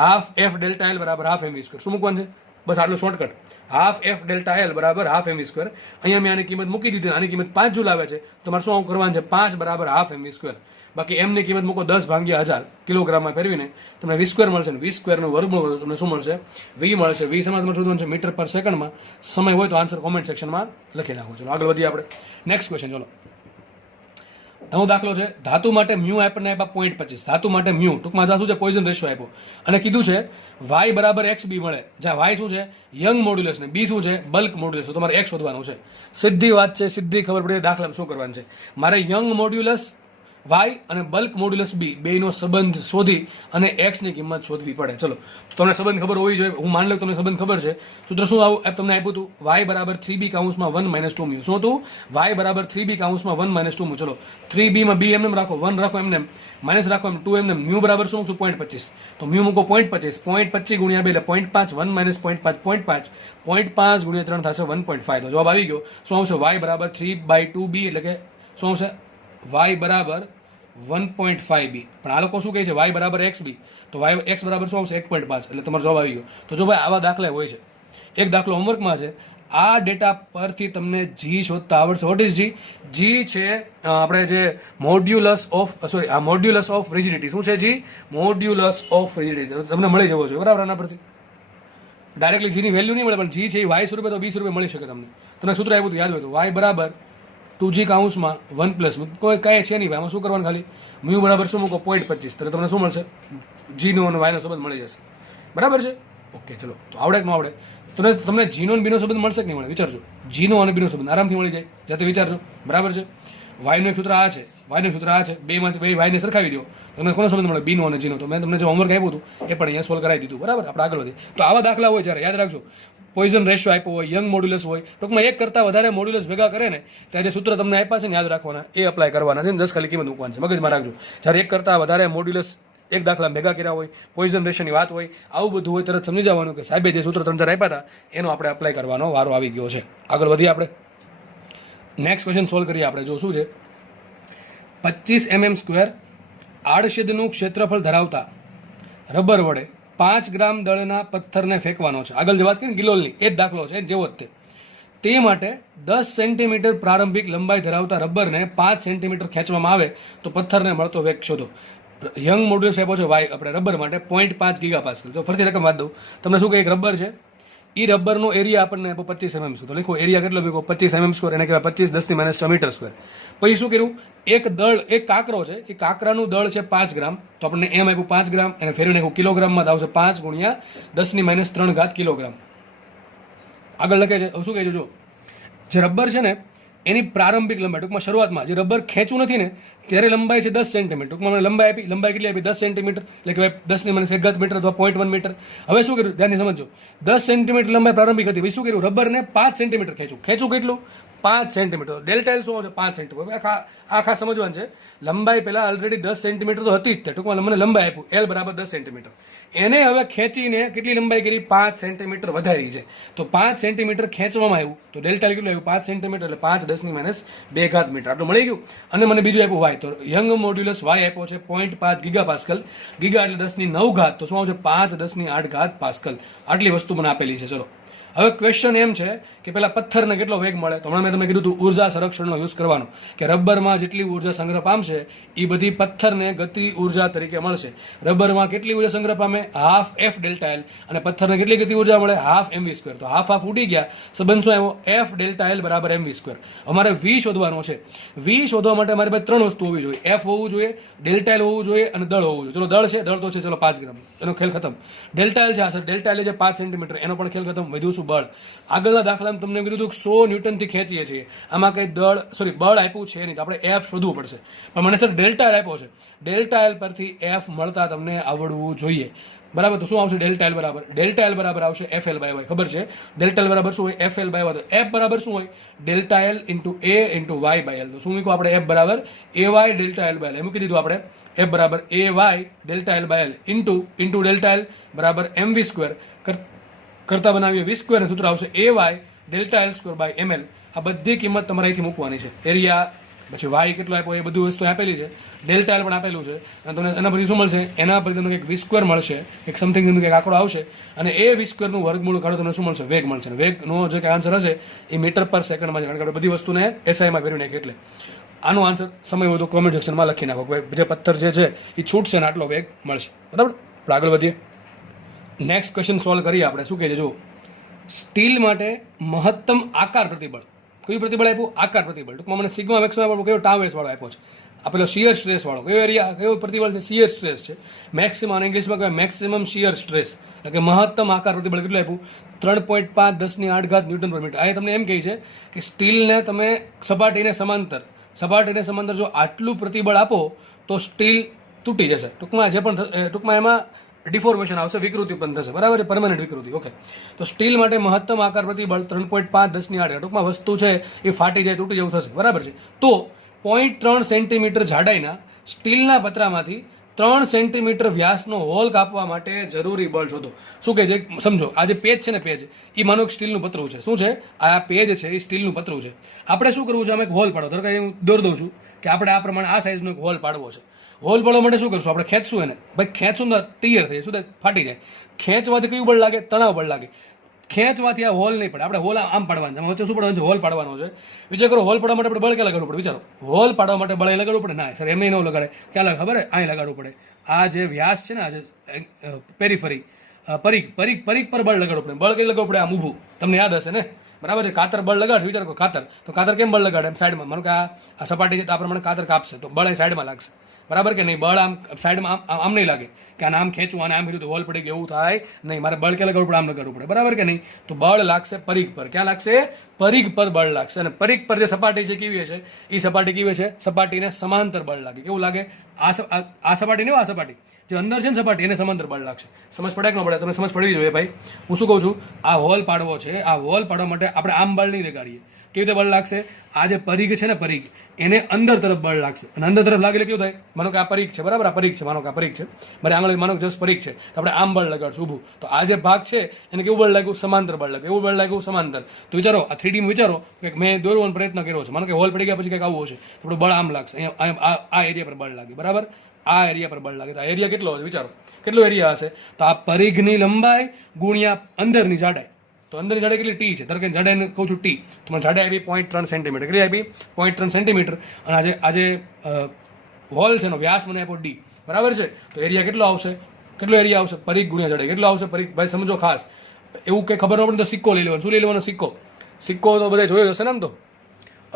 હાફ એફ ડેલ્ટા એલ બરાબર હાફ mv². શું મૂકવાનું છે? બસ આટલું shortcut. Half F delta L બરાબર હાફ mv². અહીંયા મેં આની કિંમત મૂકી દીધી. આની કિંમત 5 જૂલ આવે છે. તમારે શું કરવાનું છે? 5 બરાબર હાફ mv². બાકી એમની કિંમત મૂકો 10/1000 કિલોગ્રામમાં ફેરવીને તમને v² મળશે. v² નું વર્ગમૂળ તમને શું મળશે? v મળશે. v સમાન તમારે શોધવાનું છે મીટર પર સેકન્ડમાં. સમય હોય તો આન્સર કોમેન્ટ સેક્શનમાં લખી નાખો. ચલો આગળ વધીએ આપણે નેક્સ્ટ ક્વેશ્ચન. ચલો નવો દાખલો છે. ધાતુ માટે મ્યુ આપણને આપ્યા 0.25. ધાતુ માટે મ્યુ ટૂંકમાં શું છે? પોઈઝન રેશિયો આપ્યો અને કીધું છે y બરાબર xb મળે. જ્યાં y શું છે? યંગ મોડ્યુલસ ને b શું છે? Bulk modulus. તો તમારે x શોધવાનું છે. સીધી વાત છે, સીધી ખબર પડી. દાખલામાં શું કરવાનું છે? મારે યંગ મોડ્યુલસ y અને બલ્ક મોડ્યુલસ b બેનો સંબંધ શોધી અને x ની કિંમત શોધવી પડે. ચલો તમને સંબંધ ખબર હોવી જોઈએ. હું માની લઉં તમને સંબંધ ખબર છે. સૂત્ર શું તમને આપ્યું હતું? y બરાબર 3b કાઉન્સમાં 1 - 2 મ્યુ. શું હતું? y બરાબર 3b કાઉન્સમાં 1 - 2 મ્યુ. ચલો 3b માં b એમને રાખો, 1 રાખો એમને, માઇનસ રાખો એમ, 2 એમને. મ્યુ બરાબર શું? 0.25. તો મ્યુ મૂકો 0.25. 0.25 ગુણ્યા 2 એટલે 0.5. 1 - 0.5 0.5. 0.5 ગુણ્યા 3 થશે 1.5. તો જવાબ આવી ગયો. શું આવશે? y બરાબર 3/2b એટલે કે શું આવશે? y બરાબર 1.5b. પણ આ લોકો શું કહે છે? y બરાબર xb. તો x બરાબર શું આવશે? 1.5. એટલે તમારો જવાબ આવી ગયો. તો જો ભાઈ આવા દાખલા હોય છે. એક દાખલો હોમવર્કમાં છે. આ ડેટા પરથી તમને g શોધતા આવડશે. What is g? g છે આપણે જે મોડ્યુલસ ઓફ આ મોડ્યુલસ ઓફ રિજિડિટી. શું છે g? Modulus of rigidity. તમને મળી જવો જોઈએ બરાબર. આના પરથી ડાયરેક્ટલી g ની વેલ્યુ નહીં મળે, પણ g છે એ y સ્વરૂપે તો b સ્વરૂપે મળી શકે તમને. તમને સૂત્ર આપ્યું યાદ હોય તો y બરાબર 2g કાઉન્સમાં 1 પ્લસ કોઈ કાંઈ છે નહીં ભાઈ. આમાં શું કરવાનું? ખાલી મ્યુ બરાબર શું મૂકો? 0.25. તો તમને શું મળશે? g નો અને y નો સંબંધ મળી જશે. બરાબર છે? ઓકે ચલો. તો આવડે કે ન આવડે? તમને g નો અને b નો સંબંધ મળશે કે નહીં મળે? વિચારજો. g નો અને b નો સંબંધ આરામથી મળી જાય. જાતે વિચારજો. બરાબર છે? y નું એક સૂત્ર આ છે, y નું સૂત્ર આ છે. બેમાંથી બે y ને સરખાવી દો. તમને કોનો સંબંધ મળે? b નો અને g નો. તો મેં તમને જે હોમવર્ક આપ્યું હતું એ પણ અહીંયા સોલ્વ કરાવી દીધું. બરાબર? આપણે આગળ વધીએ. તો આવા દાખલા હોય જ્યારે યાદ રાખજો. પોઈઝન રેશિયો આપ્યો હોય, યંગ મોડ્યુલસ હોય, ટૂંકમાં એક કરતાં વધારે મોડ્યુલસ ભેગા કરે ને ત્યારે જે સૂત્ર તમને આપ્યા છે ને યાદ રાખવાના, એ અપ્લાય કરવાના છે ને 10 ખાલી કિંમત મૂકવાની છે. મગજમાં રાખજો. જ્યારે એક કરતાં વધારે મોડ્યુલસ એક દાખલા ભેગા કર્યા હોય, પોઈઝન રેશિયોની વાત હોય, આવું બધું હોય, તરત સમજી જવાનું કે સાહેબે જે સૂત્ર 3 આપ્યા હતા એનો આપણે અપ્લાય કરવાનો વારો આવી ગયો છે. આગળ વધીએ આપણે નેક્સ્ટ ક્વેશ્ચન સોલ્વ કરીએ. આપણે જો શું છે? 25 mm² આડછેદનું ક્ષેત્રફળ ધરાવતા રબર વડે 5 ગ્રામ દળના પથ્થરને ફેંકવાનો છે. આગળ જે વાત કરી કિલોલની એ જ દાખલો છે, જેવો જ તે માટે 10 સેન્ટીમીટર પ્રારંભિક લંબાઈ ધરાવતા રબરને 5 સેન્ટીમીટર ખેંચવામાં આવે તો પથ્થરને મળતો વેગ શોધો. યંગ મોડ્યુલસ આપ્યો છે y આપણે રબર માટે 0.5 ગીગાપાસ્કલ. તો ફરીથી રકમ વાત દઉં તમને. શું કહે? એક રબર છે, એ રબરનો એરિયા આપણને 25 mm. તો લખો એરિયા કેટલો ભેગો? 25 mm². એને કહેવાય 25 × 10⁻6 મીટર². પછી શું કર્યું? એક દળ, એક કાંકરો છે, એ કાંકરાનું દળ છે 5 ગ્રામ. તો આપણને એમ આપ્યું 5 ગ્રામ. એને ફેરવી નાખ્યું કિલોગ્રામમાં આવશે 5 × 10⁻3 કિલોગ્રામ. આગળ લખે છે. હવે શું કહે છે? જો જે રબર છે ને એની પ્રારંભિક લંબાઈ, ટૂંકમાં શરૂઆતમાં જે રબર ખેંચવું નથી ને ત્યારે લંબાઈ છે 10 સેન્ટીમીટર. ટૂંકમાં મને લંબાઈ આપી. લંબાઈ કેટલી આપી? 10 સેન્ટીમીટર. એટલે કે 10⁻1 મીટર અથવા 0.1 મીટર. હવે શું કર્યું? ધ્યાનથી સમજો. 10 સેન્ટીમીટર લંબાઈ પ્રારંભિક હતી. પછી શું કર્યું? રબરને 5 સેન્ટીમીટર ખેંચું. કેટલું? 5 સેન્ટીમીટર. ડેલ્ટા એલ શું છે? 5 સેન્ટીમીટર. આ ખાસ સમજવાનું છે. લંબાઈ પહેલા ઓલરેડી 10 સેન્ટીમીટર તો હતી જ. ટૂંકમાં મને લંબાઈ આપ્યું એલ બરાબર 10 સેન્ટીમીટર. એને હવે ખેંચીને કેટલી લંબાઈ કરી? 5 સેન્ટીમીટર વધારી છે. તો 5 સેન્ટીમીટર ખેંચવામાં આવ્યું તો ડેલ્ટા એલ કેટલું આવ્યું? 5 સેન્ટીમીટર એટલે 5 × 10⁻2 મીટર. આટલું મળી ગયું. અને મને બીજું આપ્યું વાય. તો યંગ મોડ્યુલસ વાય આપ્યો છે 0.5 ગીગાપાસ્કલ. ગીગા એટલે 10⁹. તો શું આવશે? 5 × 10⁸ પાસ્કલ. આટલી વસ્તુ મને આપેલી છે. ચલો હવે ક્વેશ્ચન એમ છે કે પેલા પથ્થરને કેટલો વેગ મળે? તો હમણાં મેં તમને કીધું હતું ઉર્જા સંરક્ષણનો યુઝ કરવાનો, કે રબરમાં જેટલી ઉર્જા સંગ્રહ પામશે એ બધી પથ્થરને ગતિ ઉર્જા તરીકે મળશે. રબરમાં કેટલી ઉર્જા સંગ્રહ પામે? Half F delta L. અને પથ્થરને કેટલી ગતિ ઉર્જા મળે? Half mv². તો હાફ ઉડી ગયા. સંબંધ શું આવ્યો? એફ ડેલ્ટા એલ બરાબર mv². અમારે v શોધવાનો છે. v શોધવા માટે અમારી પાસે 3 વસ્તુ હોવી જોઈએ. f હોવું જોઈએ, ડેલ્ટા એલ હોવું જોઈએ અને દળ હોવું જોઈએ. ચલો દળ છે, દળ તો છે ચલો 5 ગ્રામ, એનો ખેલ ખતમ. ડેલ્ટા એલ છે, ડેલ્ટા એલ છે 5 સેન્ટીમીટર, એનો પણ ખેલ ખતમ. વધુ શું બળ. આગળના દાખલામાં તમને કીધું હતું 100 ન્યૂટનથી ખેંચીએ છીએ, આમાં કંઈ બળ આપ્યું છે નહીં, તો આપણે એફ શોધવું પડશે. પણ મને સર ડેલ્ટા એલ આપ્યો છે, ડેલ્ટા એલ પરથી એફ મળતા તમને આવડવું જોઈએ. બરાબર, તો શું આવશે? ડેલ્ટા એલ બરાબર આવશે એફ એલ બાય વાય. ખબર છે ડેલ્ટા એલ બરાબર શું હોય? F L by y. તો એફ બરાબર શું હોય? Delta L into A into y by L. તો શું મૂક્યું આપણે? એફ બરાબર A y delta L by L મૂકી દીધું આપણે. એફ બરાબર A y delta L by L into delta L બરાબર એમ વી સ્ક્વેર કરતા બનાવીએ વી સ્ક્વેર, સૂત્ર આવશે A y delta L square by M L. આ બધી કિંમત તમારે અહીંથી મૂકવાની છે. એરિયા પછી વાય કેટલો આપ્યો એ બધું વસ્તુ આપેલી છે, ડેલ્ટા એલ પણ આપેલું છે, અને તમને એના પછી શું મળશે? એના પછી તમને કંઈક વી સ્ક્વેર મળશે, એક સમથિંગ કંઈક આંકડો આવશે, અને એ વી સ્ક્વેરનું વર્ગમૂળ કાઢો તમને શું મળશે? વેગ મળશે. વેગનો જે કંઈ આન્સર હશે એ મીટર પર સેકન્ડમાં છે, કારણ કે આપણે બધી વસ્તુને એસઆઈમાં ફેરવી નાખીએ. એટલે આનો આન્સર સમય હોય તો કોમેન્ટ સેક્શનમાં લખી નાખો કે જે પથ્થર જે છે એ છૂટશે ને આટલો વેગ મળશે. બરાબર, આપણે આગળ વધીએ. નેક્સ્ટ ક્વેશ્ચન સોલ્વ કરીએ આપણે. શું કહે છે? જો સ્ટીલ માટે મહત્તમ આકાર પ્રતિબળ, કયું પ્રતિબળ આપ્યું? આકાર પ્રતિબળ. ટૂંકમાં મને સિગ્મા મેક્સિમમ કયો ટાવેસ વાળો આપ્યો છે. આપેલો શિયર સ્ટ્રેસ વાળો કયો એરિયા, કયો પ્રતિબળ છે? શિયર સ્ટ્રેસ છે. મેક્સિમમ અને ઇંગ્લિશમાં કહેવાય મેક્સિમમ શિયર સ્ટ્રેસ, એટલે કે મહત્તમ આકાર પ્રતિબળ કેટલું આપ્યું? 3.5 10⁸ ન્યૂટન પર મીટર. આ તમને એમ કહે છે કે સ્ટીલને તમે સપાટીને સમાંતર જો આટલું પ્રતિબળ આપો તો સ્ટીલ તૂટી જશે. ટૂંકમાં એમાં ડિફોર્મેશન આવશે, વિકૃતિ પણ થશે. બરાબર, પરમાનન્ટ વિકૃતિ. ઓકે, તો સ્ટીલ માટે મહત્તમ આકાર પ્રતિબળ 3.5 10⁸. ટૂંકમાં વસ્તુ છે એ ફાટી જાય, તૂટી જવું થશે. બરાબર છે. તો 0.3 સેન્ટીમીટર જાડાઈના સ્ટીલના પતરામાંથી 3 સેન્ટીમીટર વ્યાસનો હોલ કાપવા માટે જરૂરી બળ શોધો. શું કહે છે? સમજો, આ જે પેજ છે ને, પેજ એ માનો એક સ્ટીલનું પતરું છે. શું છે આ પેજ છે? એ સ્ટીલનું પતરું છે. આપણે શું કરવું છે? આમાં એક હોલ પાડો. ધારો કે હું દોર દઉં છું કે આપણે આ પ્રમાણે આ સાઇઝનો એક હોલ પાડવો છે. હોલ પાડવા માટે શું કરશું? આપણે ખેંચશું એને. ભાઈ ખેંચશું ને ટીયર થઈ જાય, શું થાય? ફાટી જાય. ખેંચવાથી કયું બળ લાગે? તણાવ બળ લાગે. ખેંચવાથી આ હોલ નહીં પડે. આપણે હોલ આમ પાડવાનો છે, વચ્ચે શું પડવાનું છે? હોલ પાડવાનો છે. વિચાર કરો, હોલ પાડવા માટે આપણે બળ ક્યાં લગાડવું પડે? વિચારો, હોલ પાડવા માટે બળ લગાડવું પડે? ના સર, એમ ન લગાડે. ક્યાં લાગે ખબર? અહીં લગાડવું પડે. આ જે વ્યાસ છે ને, આ જે પેરીફરી પરીખ પર બળ લગાડવું પડે. બળ કઈ લગાડવું પડે? આમ ઊભું. તમને યાદ હશે ને? બરાબર છે. કાતર બળ લગાડશે. વિચાર કરો, કાતર કેમ બળ લગાડે? એમ સાઈડમાં. માનો કે આ સપાટી છે તો આ પ્રમાણે કાતર કાપશે તો બળ અહીં સાઈડમાં લાગશે. બરાબર કે નહીં? બળ આમ સાઈડમાં આમ નહીં લાગે કે આને આમ ખેંચવું અને આમ કીધું તો હોલ પડી ગયું, એવું થાય નહીં. મારે બળ ક્યાં લગાડવું પડે? આમ લગાડવું પડે. બરાબર કે નહીં? તો બળ લાગશે પરીખ પર. ક્યાં લાગશે? પરીખ પર બળ લાગશે. અને પરીખ પર જે સપાટી છે કેવી છે? એ સપાટી કેવી છે? સપાટીને સમાંતર બળ લાગે. કેવું લાગે? આ સપાટી નહીં, આ સપાટી જે અંદર છે ને સપાટી, એને સમાંતર બળ લાગશે. સમજ પડે કે ન પડે? તમને સમજ પડવી જોઈએ ભાઈ. હું શું કહું છું? આ હોલ પાડવો છે. આ હોલ પાડવા માટે આપણે આમ બળ નહીં લગાડીએ. કેવી રીતે બળ લાગશે? આ જે પરીખ છે ને, પરીખ એને અંદર તરફ બળ લાગશે, અને અંદર તરફ લાગે એટલે કેવું થાય? માનો કે આ પરીખ છે. બરાબર, આ પરીખ છે. માનો કે આ પરીખ છે. મારે આંગળી માનો કે જસ્ટ પરીખ છે, તો આપણે આમ બળ લગાડશું ઊભું. તો આ જે ભાગ છે એને કેવું બળ લાગ્યું? સમાંતર બળ લાગ્યું. એવું બળ લાગ્યું સમાંતર. તો વિચારો, આ 3D માં વિચારો કે મેં દોરવાનો પ્રયત્ન કર્યો છે. માનો કે હોલ પડી ગયા પછી કંઈક આવું હશે, તો આપણું બળ આમ લાગશે. અહીંયા આ એરિયા પર બળ લાગે. બરાબર, આ એરિયા પર બળ લાગે. તો આ એરિયા કેટલો હશે? વિચારો કેટલો એરિયા હશે? તો આ પરિઘની લંબાઈ ગુણ્યા અંદરની જાડાઈ. તો અંદરની જાડાઈ કેટલી? ટી છે. ધારો કે જાડાઈને કહું છું ટી, તો મને જાડાઈ આપી 0.3 સેન્ટીમીટર. કેટલી આપી? 0.3 સેન્ટીમીટર. અને આજે હોલ છે એનો વ્યાસ મને આપ્યો ડી. બરાબર છે. તો એરિયા કેટલો આવશે? કેટલો એરિયા આવશે? પરિઘ ગુણ્યા જાડાઈ. કેટલો આવશે પરિઘ? ભાઈ સમજો ખાસ, એવું કંઈ ખબર ન પડે તો સિક્કો લઈ લેવાનો. શું લઈ લેવાનો? સિક્કો તો બધા જોયો હશે ને આમ તો.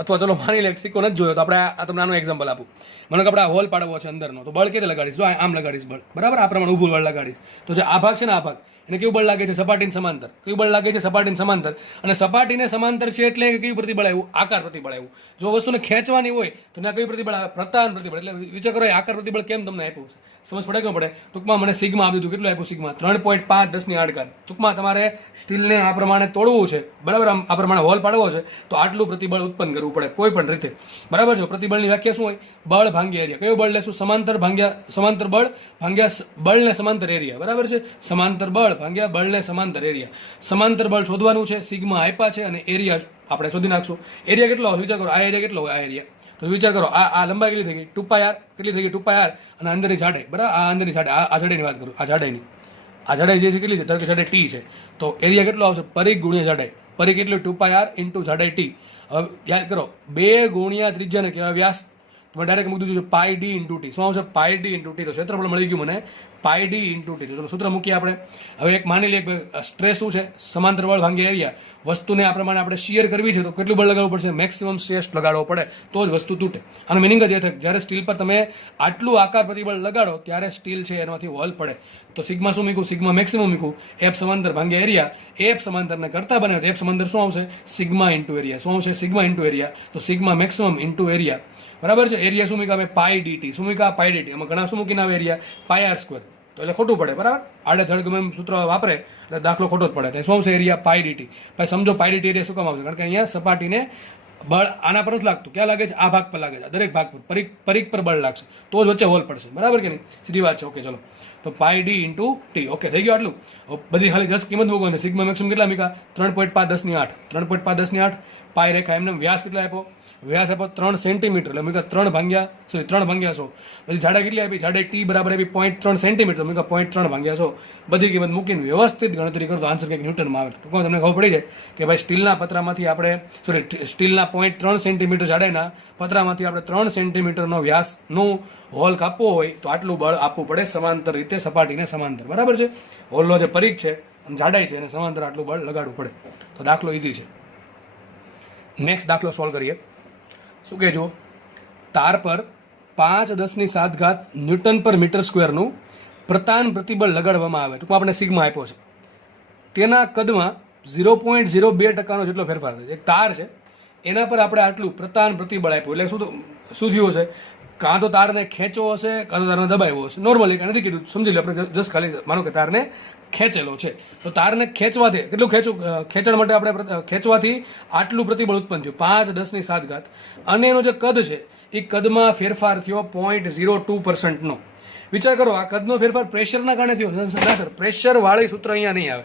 અથવા ચલો માની લે સિક્કો નથી જોયો, તો આપણે આ તમને આનું એક્ઝામ્પલ આપું. મને કે આપણે આ હોલ પાડવો છે અંદરનો, તો બળ કેતે લગાડીશ? જો આમ લગાડીશ બળ. બરાબર, આ પ્રમાણે ઊભું બળ લગાડીશ. તો જે આ ભાગ છે ને, આ ભાગ એને કેવું બળ લાગે છે? સપાટીને સમાંતર. કયું બળ લાગે છે? સપાટીને સમાંતર. અને સપાટીને સમાંતર છે એટલે કયું પ્રતિબળ આવ્યું? આકાર પ્રતિબળ આવ્યું. જો વસ્તુને ખેંચવાની હોય તો ત્યાં કયું પ્રતિબળ આવે? પ્રતાન પ્રતિબળ. એટલે વિચાર કરો, આકાર પ્રતિબળ કેમ તમને આપ્યું છે? સમજ પડે કે ન પડે? ટૂંકમાં મને સિગ્મા આપ્યું હતું. કેટલું આપ્યું? સિગ્મા 3.5 10⁸. ટૂંકમાં તમારે સ્ટીલને આ પ્રમાણે તોડવું છે. બરાબર, આ પ્રમાણે હોલ પાડવો છે તો આટલું પ્રતિબળ ઉત્પન્ન કરવું પડે કોઈ પણ રીતે. બરાબર છે. પ્રતિબળની વ્યાખ્યા શું હોય? બળ ભાંગ્યા એરિયા. કયું બળ લેશું? સમાંતર બળ ભાંગ્યા બળને સમાંતર એરિયા. બરાબર છે. સમાંતર બળ ભાંગ્યા બળને સમાંતર એરિયા. સમાંતર બળ શોધવાનું છે. સિગ્મા આપ્યા છે અને એરિયા આપણે શોધી નાખશું. એરિયા કેટલો હોય? વિચાર કરો, આ એરિયા કેટલો હોય? આ એરિયા તો વિચાર કરો, આ લંબાઈ કેટલી થઈ ગઈ? 2πr. કેટલી થઈ ગઈ? 2πr. અને અંદરની જાડાઈ. બરાબર, આ અંદરની જાડાઈ, આ જાડાઈની વાત કરું. આ જાડાઈ જે છે કેટલી છે? ધારો કે જાડાઈ ટી છે, તો એરિયા કેટલો આવશે? પરિઘ ગુણ્યા જાડાઈ. પરિઘ એટલું 2πr ઇન્ટુ જાડાઈ ટી. હવે યાદ કરો, 2 ગુણ્યા ત્રિજ્યાને કહેવાય વ્યાસ. તમે ડાયરેક્ટ મૂકી દીધું પાઈ ડી ઇન્ટુ ટી. શું આવશે? પાઈ ડી ઇન્ટુ ટી. તો ક્ષેત્રફળ મળી ગયું મને પાઈ ડી ઇન્ટુ ટી. ચલો સૂત્ર મૂકીએ આપણે. હવે એક માની લઈએ કે સ્ટ્રેસ શું છે? સમાંતર બળ ભાગ્યા એરિયા. વસ્તુને આ પ્રમાણે આપણે શિયર કરવી છે તો કેટલું બળ લગાડવું પડશે? મેક્સિમમ સ્ટ્રેસ લગાડવો પડે તો જ વસ્તુ તૂટે. આનો મિનિંગ જ એ થાય જ્યારે સ્ટીલ પર તમે આટલું આકાર પ્રતિબળ લગાડો ત્યારે સ્ટીલ છે એનાથી હોલ પડે. તો સિગ્મા શું મૂકું? સિગ્મા મેક્સિમમ મૂકું. એફ સમાંતર ભાગ્યા એરિયા. એફ સમાંતરને કરતા બને તો એફ સમાંતર શું આવશે? Sigma into area. શું આવશે? Sigma into area. તો સિગ્મા મેક્સિમમ ઇન્ટુ એરિયા. બરાબર છે. એરિયા શું મૂક્યા? પાઈ ડીટી. શું મૂક્યા? પાઈ ડીટી. એમાં ઘણા શું મૂકીને આવે? એરિયા પાઈ આર સ્ક્વેર. તો એટલે ખોટું પડે. બરાબર. આડે ધડ ગમે સૂત્ર વાપરે એટલે દાખલો ખોટો જ પડે. તો શું આવશે? એરિયા પાઈ ડીટી. ભાઈ સમજો પાઈ ડીટી એરિયા શું કામ આવશે? કારણ કે અહીંયા સપાટીને બળ આના પર નથી લાગતું. ક્યાં લાગે છે? આ ભાગ પર લાગે છે. દરેક ભાગ પર પરિઘ પર બળ લાગશે તો જ વચ્ચે હોલ પડશે. બરાબર કે નહીં? સીધી વાત છે. ઓકે ચલો. તો પાઈ ડી ઇન્ટુ ટી. ઓકે થઈ ગયું આટલું. બધી ખાલી 10 કિંમત મૂકવાની. સિગ્મા મેક્સિમમ કેટલા મૂક્યા? 3.5 10 ની 8. 3.5 10 ની 8. પાઈ રેખા એમને વ્યાસ કેટલા આપ્યો? વ્યાસ આપ્યો 3 સેન્ટીમીટર. એટલે મૂક્યા 3 ભાગ્યા 100. પછી જાડા કેટલી આપી? જાડા ટી બરાબર આપી 0.3 સેન્ટીમીટર. મૂક્યા 0.3 ભાગ્યા 100. બધી કિંમત મૂકીને વ્યવસ્થિત ગણતરી કરો તો આન્સર કંઈક ન્યૂટનમાં આવે. ટૂંકમાં તમને ખબર પડી જાય કે ભાઈ સ્ટીલના પતરામાંથી આપણે સ્ટીલના 0.3 સેન્ટીમીટર જાડાઈના પતરામાંથી આપણે 3 સેન્ટીમીટરનો વ્યાસનું હોલ કાપવો હોય તો આટલું બળ આપવું પડે સમાંતર રીતે સપાટીને સમાંતર. બરાબર છે. હોલનો જે પરિઘ છે જાડાઈ છે એને સમાંતર આટલું બળ લગાડવું પડે. તો દાખલો ઈઝી છે. નેક્સ્ટ દાખલો સોલ્વ કરીએ. શું કે જો તાર પર 5×10⁷ ન્યૂટન પર મીટર સ્ક્વેરનું પ્રતાન પ્રતિબળ લગાડવામાં આવે. ટૂંકમાં આપણે સિગ્મા આપ્યો છે. તેના કદમાં 0.02% જેટલો ફેરફાર થાય છે. એક તાર છે એના પર આપણે આટલું પ્રતાન પ્રતિબળ આપ્યું. એટલે શું થયું હશે? કાં તો તારને ખેંચવો હશે કાં તો તારને દબાવ્યો હશે. નોર્મલી નથી કીધું, સમજી લો. આપણે જસ્ટ ખાલી માનો કે તારને ખેંચેલો છે તો તારને ખેંચવાથી કેટલું ખેંચણ માટે આપણે ખેંચવાથી આટલું પ્રતિબળ ઉત્પન્ન થયું 5×10⁷. અને એનો જે કદ છે એ કદમાં ફેરફાર થયો 0.02%નો. વિચાર કરો આ કદનો ફેરફાર પ્રેશરના કારણે થયો? ના સર, પ્રેશર વાળી સૂત્ર અહીંયા નહીં આવે.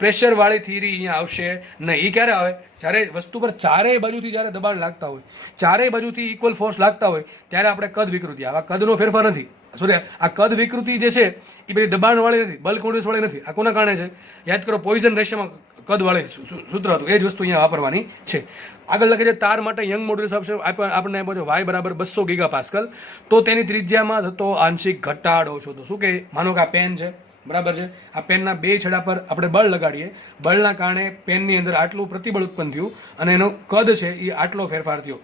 પ્રેશર વાળી થિયરી અહીંયા આવશે નહીં. એ ક્યારે આવે? જ્યારે વસ્તુ પર ચારેય બાજુથી જ્યારે દબાણ લાગતા હોય, ચારેય બાજુથી ઇક્વલ ફોર્સ લાગતા હોય ત્યારે આપણે કદ વિકૃતિ આવે. આ કદનો ફેરફાર નથી. સોરી, આ કદ વિકૃતિ જે છે એ બધી દબાણ વાળી નથી, બલ્ક મોડ્યુલસ વાળી નથી. આ કોના કારણે છે? યાદ કરો, પોઈઝન રેશિયોમાં કદ વાળી સૂત્ર હતું. એ જ વસ્તુ અહીંયા વાપરવાની છે. આગળ લખે છે તાર માટે યંગ મોડ્યુલસ આપણને આપ્યો છે y બરાબર 200 ગીગાપાસ્કલ. તો તેની ત્રિજ્યામાં થતો આંશિક ઘટાડો શોધો. શું કે માનો કે આ પેન છે, બરાબર છે. આ પેનના બે છેડા પર આપણે બળ લગાડીએ. બળના કારણે પેનની અંદર આટલું પ્રતિબળ ઉત્પન્ન થયું અને એનો કદ છે એ આટલો ફેરફાર થયો.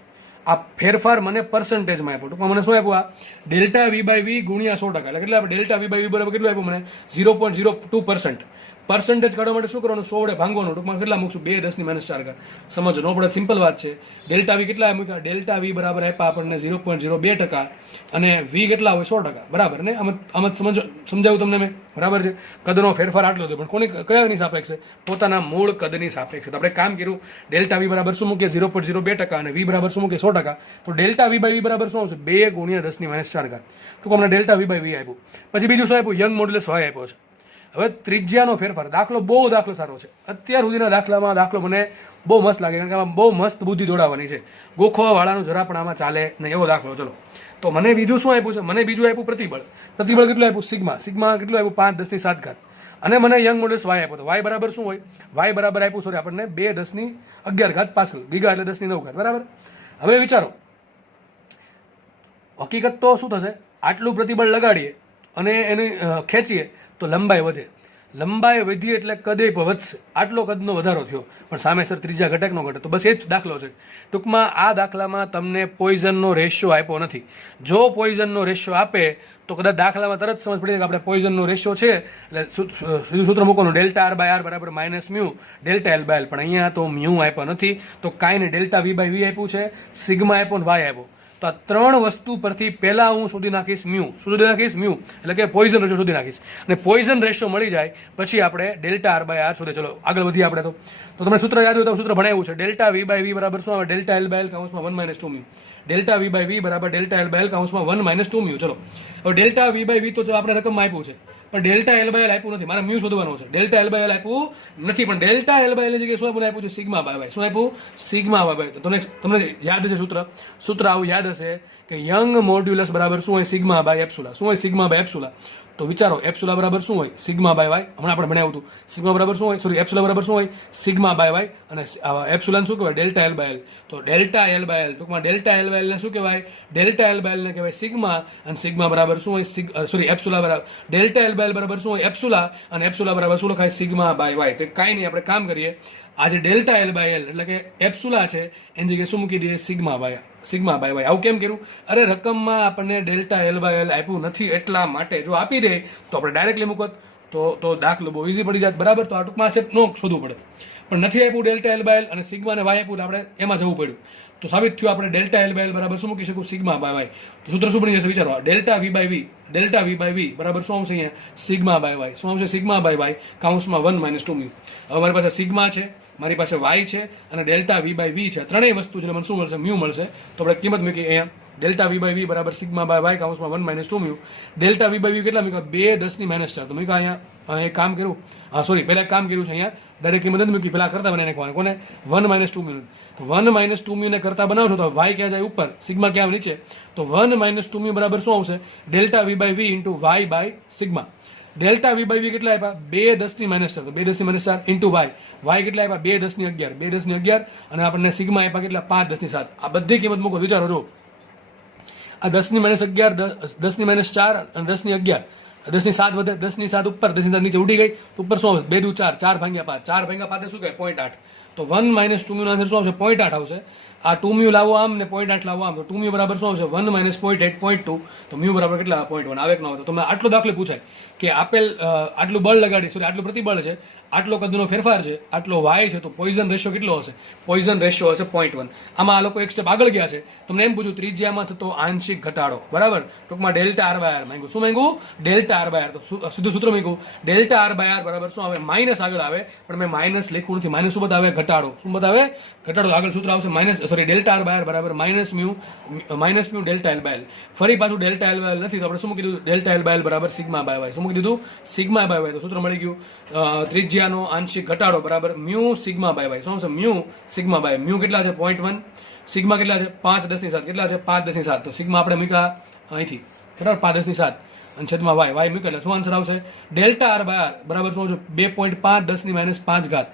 આ ફેરફાર મને પર્સન્ટેજમાં આપ્યો. ટૂંકમાં મને શું આપ્યું? આ ડેલ્ટા v/v ગુણ્યા 100%. એટલે કેટલા આપણે ડેલ્ટા v/v બરાબર કેટલું આપ્યું મને? 0.02%. પર્સન્ટેજ કાઢવા માટે શું કરવાનું? 100 વડે ભાંગવાનું. ટૂંકમાં કેટલા મૂકશું? 2×10⁴. સમજો, નો પડે, સિમ્પલ વાત છે. ડેલ્ટા વી કેટલા મૂક્યા? ડેલ્ટા વી બરાબર આપ્યા આપણને 0.02% અને વી કેટલા હોય? 100%. બરાબર ને? આમ સમજાવ્યું તમને મેં? બરાબર છે. કદનો ફેરફાર આટલો હતો, પણ કોની કયાની સાપેક્ષે? પોતાના મૂળ કદની સાપેક્ષે. તો આપણે કામ કર્યું, ડેલ્ટા વી બરાબર શું મૂકીએ? 0.02% અને વી બરાબર શું મૂકીએ? 100%. તો ડેલ્ટા વી/વી બરાબર શું આવશે? 2×10⁴. ટૂંકમાં અમને ડેલ્ટા વી/વી આપ્યું. પછી બીજું શું આપ્યું? યંગ મોડ્યુલસ y આપ્યો છે. હવે ત્રિજ્યાનો ફેરફાર. દાખલો સારો છે. અત્યાર સુધીના દાખલો મને બહુ મસ્ત લાગે, કારણ કે આમાં બહુ મસ્ત બુદ્ધિ જોડાવાની છે. ગોખવા વાળાનું જરા પણ આમાં ચાલે નહીં એવો દાખલો. ચલો, તો મને બીજું શું આપ્યું છે? મને બીજું આપ્યું પ્રતિબળ. પ્રતિબળ કેટલું આપ્યું? સિગ્મા કેટલું આપ્યું? 5×10⁷. અને મને યંગ મોડ્યુલસ y આપ્યો. તો y બરાબર શું હોય? y બરાબર આપ્યું સોરી આપણને 2×10⁻² પાસ્કલ. ગીગા એટલે 10⁹. બરાબર. હવે વિચારો, હકીકત તો શું થશે? આટલું પ્રતિબળ લગાડીએ અને એને ખેંચીએ તો લંબાઈ વધે. લંબાઈ વધી એટલે કદે પણ વધશે. આટલો કદનો વધારો થયો, પણ સામે સર ત્રીજા ઘટક નો ઘટે. તો બસ એ જ દાખલો છે. ટૂંકમાં આ દાખલામાં તમને પોઈઝનનો રેશિયો આપ્યો નથી. જો પોઈઝનનો રેશિયો આપે તો કદાચ દાખલામાં તરત સમજ પડી જાય કે આપણે પોઈઝનનો રેશિયો છે એટલે સૂત્ર મૂકવાનું ડેલ્ટા r/r બરાબર -μ ડેલ્ટા l/l. પણ અહીંયા તો મ્યુ આપ્યો નથી, તો કાંઈ નહીં. ડેલ્ટા v/v આપ્યું છે, સિગ્મા આપ્યો ને y આપ્યો. તો આ ત્રણ વસ્તુ પરથી પહેલા હું શોધી નાખીશ મ્યુ. શું શોધી નાખીશ? મ્યુ. એટલે કે પોઈઝન રેશિયો શોધી નાખીશ. અને પોઈઝન રેશિયો મળી જાય પછી આપણે ડેલ્ટા r/r શોધે. ચલો આગળ વધીએ આપણે. તો તમને સૂત્ર યાદ હોય તો સૂત્ર ભણાવ્યું છે. ડેલ્ટા v/v બરાબર શું આવે? ડેલ્ટા l/l કૌંસમાં 1 - 2 મ્યુ. ડેલ્ટા v/v બરાબર ડેલ્ટા l/l કૌંસમાં 1 - 2 મ્યુ. ચલો, હવે ડેલ્ટા v/v તો આપણે રકમમાં આપ્યું છે, પણ ડેલ્ટા l/l આપ્યું નથી. મારે મ્યુ શોધવાનો છે. ડેલ્ટા l/l આપ્યું નથી, પણ ડેલ્ટા l/l ની જગ્યાએ શું આપ્યું છે? સિગ્મા/y. શું આપ્યું? સિગ્મા/y. તમને યાદ છે સૂત્ર આવું યાદ હશે કે યંગ મોડ્યુલસ બરાબર શું હોય? સિગ્મા/એપ્સિલોન. શું હોય? સિગ્મા/એપ્સિલોન. તો તો વિચારો એપ્સુલા બરાબર શું હોય? Sigma by y. હમણાં આપણે ભણ્યા હતું સિગ્મા બરાબર શું હોય, સોરી એપ્સુલા બરાબર શું હોય? Sigma by y. અને એપ્સુલાને શું કહેવાય? Delta L by L. તો ડેલ્ટા એલ બાય એલ, ટૂંકમાં ડેલ્ટા એલ બાય એલ ને શું કહેવાય? ડેલ્ટા એલ બાય એલ ને કહેવાય સિગ્મા. અને સિગ્મા બરાબર શું હોય? સોરી એપ્સુલા બરાબર ડેલ્ટા એલ બાય એલ બરાબર શું હોય? એપ્સુલા. અને એપ્સુલા બરાબર શું લખાય? Sigma by y. તો કાંઈ નહીં, આપણે કામ કરીએ. આ જે ડેલ્ટા એલ બાય એલ એટલે કે એપ્સુલા છે એની જગ્યાએ શું મૂકી દઈએ? Sigma by y. આવું કેમ કર્યું? અરે રકમમાં આપણને ડેલ્ટા એલ બાય એલ આપ્યું નથી એટલા માટે. જો આપી દે તો આપણે ડાયરેક્ટલી મૂકત તો દાખલો બહુ ઇઝી પડી જાત, બરાબર. તો આ ટૂંકમાં છે નો શોધવું પડે, પણ નથી આપ્યું ડેલ્ટા એલ બાય એલ અને સિગ્મા ને વાય આપ્યું તો આપણે એમાં જવું પડ્યું. તો સાબિત થયું આપણે ડેલ્ટા એલ બાય એલ બરાબર શું મૂકી શકું? Sigma by y. તો સૂત્ર શું બની જશે? વિચારો, ડેલ્ટા વી બાય વી બરાબર શું આવશે અહીંયા? Sigma by Y. શું આવશે? સિગ્મા બાય વાય કાઉન્સમાં 1 - 2 મ્યુ. હવે મારી પાસે સિગ્મા છે, મારી પાસે વાય છે અને ડેલ્ટા વી બાય વી છે. ત્રણેય વસ્તુ છે મને શું મળશે? મ્યુ મળશે. તો આપણે કિંમત મૂકી અહીંયા ડેલ્ટા વી બાય વી બરાબર સિગ્મા બાય વાય કાઉન્સમાં 1 - 2 મ્યુ. ડેલ્ટા વી બાય વી કેટલા મૂક્યા? 2 × 10⁻⁴. તો મૂક્યા અહીંયા એક કામ કર્યું, હા સોરી પહેલા કામ કર્યું છે અહીંયા ડાયરેક્ટ કિંમત નથી મૂકી, પહેલા કરતા બનાવીને નાખવાનું. કોને? 1 - 2 મ્યુ. તો 1 - 2 મ્યુ ને કરતા બનાવશો તો વાય ક્યાં જાય? ઉપર. સિગ્મા ક્યાં નીચે? તો 1 - 2 મ્યુ બરાબર શું આવશે? Delta V by V into y by sigma. Delta V by V કેટલા આપ્યા? 2 × 10⁻⁴. તો 2 × 10⁻⁴ ઇન્ટુ વાય. વાય કેટલા આપ્યા? 2 × 10⁻11. 2 × 10⁻11 અને આપણને સિગ્મા આપ્યા કેટલા? 5 × 10⁷. આ બધી કિંમત મૂકો. વિચારો જો, આ 10⁻11, 10⁻4 અને 10⁻11. 10⁷ વધે, 10⁷ ઉપર, 10⁷ નીચે ઉડી ગઈ. ઉપર શું આવશે? 2 × 4, 4 / 5. 4 / 5 શું કહેવાય? 0.8. તો 1 - 2 મ્યુ નો આન્સર શું આવશે? 0.8 આવશે. આ 2 મ્યુ લાવો આમ ને 0.8 લાવો આમ, તો 2 મ્યુ બરાબર શું આવશે? 1 - 0.8 0.2. તો મ્યુ બરાબર કેટલા? 0.1. આવે કે ન આવે? તો તમને આટલો દાખલો પૂછાય કે આપેલ આટલું બળ લગાડી, સોરી આટલું પ્રતિબળ છે, આટલો કદનો ફેરફાર છે, આટલો વાય છે, તો પોઈઝન રેશિયો કેટલો હશે? પોઈઝન રેશિયો હશે 0.1. આમાં આ લોકો એક સ્ટેપ આગળ ગયા છે. તમને એમ પૂછ્યું ત્રિજ્યામાં થતો આંશિક ઘટાડો, બરાબર. ટૂંકમાં ડેલ્ટા આર બાય આર માંગ્યું. શું માંગ્યું? Delta R by R. તો સીધું સૂત્ર માંગ્યું ડેલ્ટા આર બાય આર બરાબર શું આવે? માઇનસ આગળ આવે, પણ મેં માઇનસ લખ્યું નથી. માઇનસ શું બતાવે? ઘટાડો. શું બતાવે? ઘટાડો. આગળ સૂત્ર આવશે minus, sorry delta R by R બરાબર minus mu delta L by L. ફરી પાછું ડેલ્ટા એલ બાય એલ નથી, તો આપણે શું મૂકી દીધું? ડેલ્ટા એલ બાય એલ બરાબર સિગ્મા બાય વાય. શું મૂકી દીધું? Sigma by y. તો સૂત્ર મળી ગયું ત્રિજ્યાનો આંશિક ઘટાડો બરાબર મ્યુ સિગ્મા બાય વાય. શું આવશે? Mu sigma by. મ્યુ કેટલા છે? 0.1. સિગ્મા કેટલા છે? 5 × 10⁷. કેટલા છે? 5 × 10⁷. તો સિગ્મા આપણે મૂક્યા અહીંથી, બરાબર 5 × 10⁷. અને છેદમાં વાય. વાય મૂકે એટલે શું આન્સર આવશે? ડેલ્ટા આર બાય આર બરાબર શું આવશે? 2.5 × 10⁻5.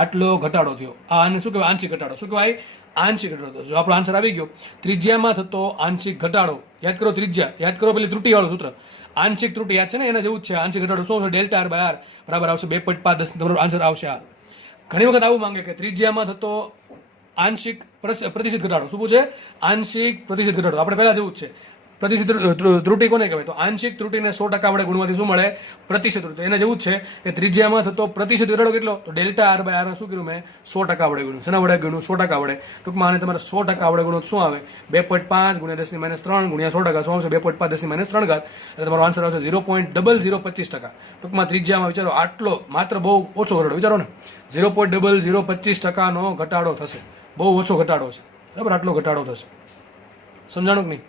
આટલો ઘટાડો થયો. આ આને શું કહેવાય? આંશિક ઘટાડો. શું કહેવાય? આંશિક ઘટાડો. જો આપણો આન્સર આવી ગયો ત્રિજ્યામાં થતો આંશિક ઘટાડો. યાદ કરો ત્રિજ્યા, યાદ કરો પેલી ત્રુટી વાળું સૂત્ર. આંશિક ત્રુટી યાદ છે ને? એના જેવું જ છે. આંશિક ઘટાડો શું છે? ડેલ્ટા આર બાય આર બરાબર આવશે 2.5 તમારો આન્સર આવશે આ. ઘણી વખત આવું માંગે કે ત્રિજ્યામાં થતો આંશિક પ્રતિશત ઘટાડો. શું પૂછે? આંશિક પ્રતિશત ઘટાડો. આપણે પહેલા જેવું જ છે. પ્રતિશત ત્રુટી કોને કહેવાય? તો આંશિક ત્રુટીને 100% વડે ગુણવાથી શું મળે? પ્રતિશત ત્રુટી. એને જેવું જ છે કે ત્રિજ્યામાં થતો પ્રતિશત ઘટાડો કેટલો? તો ડેલ્ટા આર બાય આર શું કર્યું મેં? 100% વડે ગુણ્યું. શેના વડે ગુણ્યું? 100% વડે. ટૂંકમાં આને તમારે 100% વડે ગુણો શું આવે? 2.5 × 10⁻³ ગુણ્યા 100%. શું આવશે? 2.5 10⁻³ એટલે તમારો આન્સર આવશે 0.0025%. ટૂંકમાં ત્રિજ્યામાં વિચારો આટલો માત્ર બહુ ઓછો ઘટાડો. વિચારો ને 0.0025%નો ઘટાડો થશે. બહુ ઓછો ઘટાડો છે, બરાબર. આટલો ઘટાડો થશે. સમજાણું કે નહીં?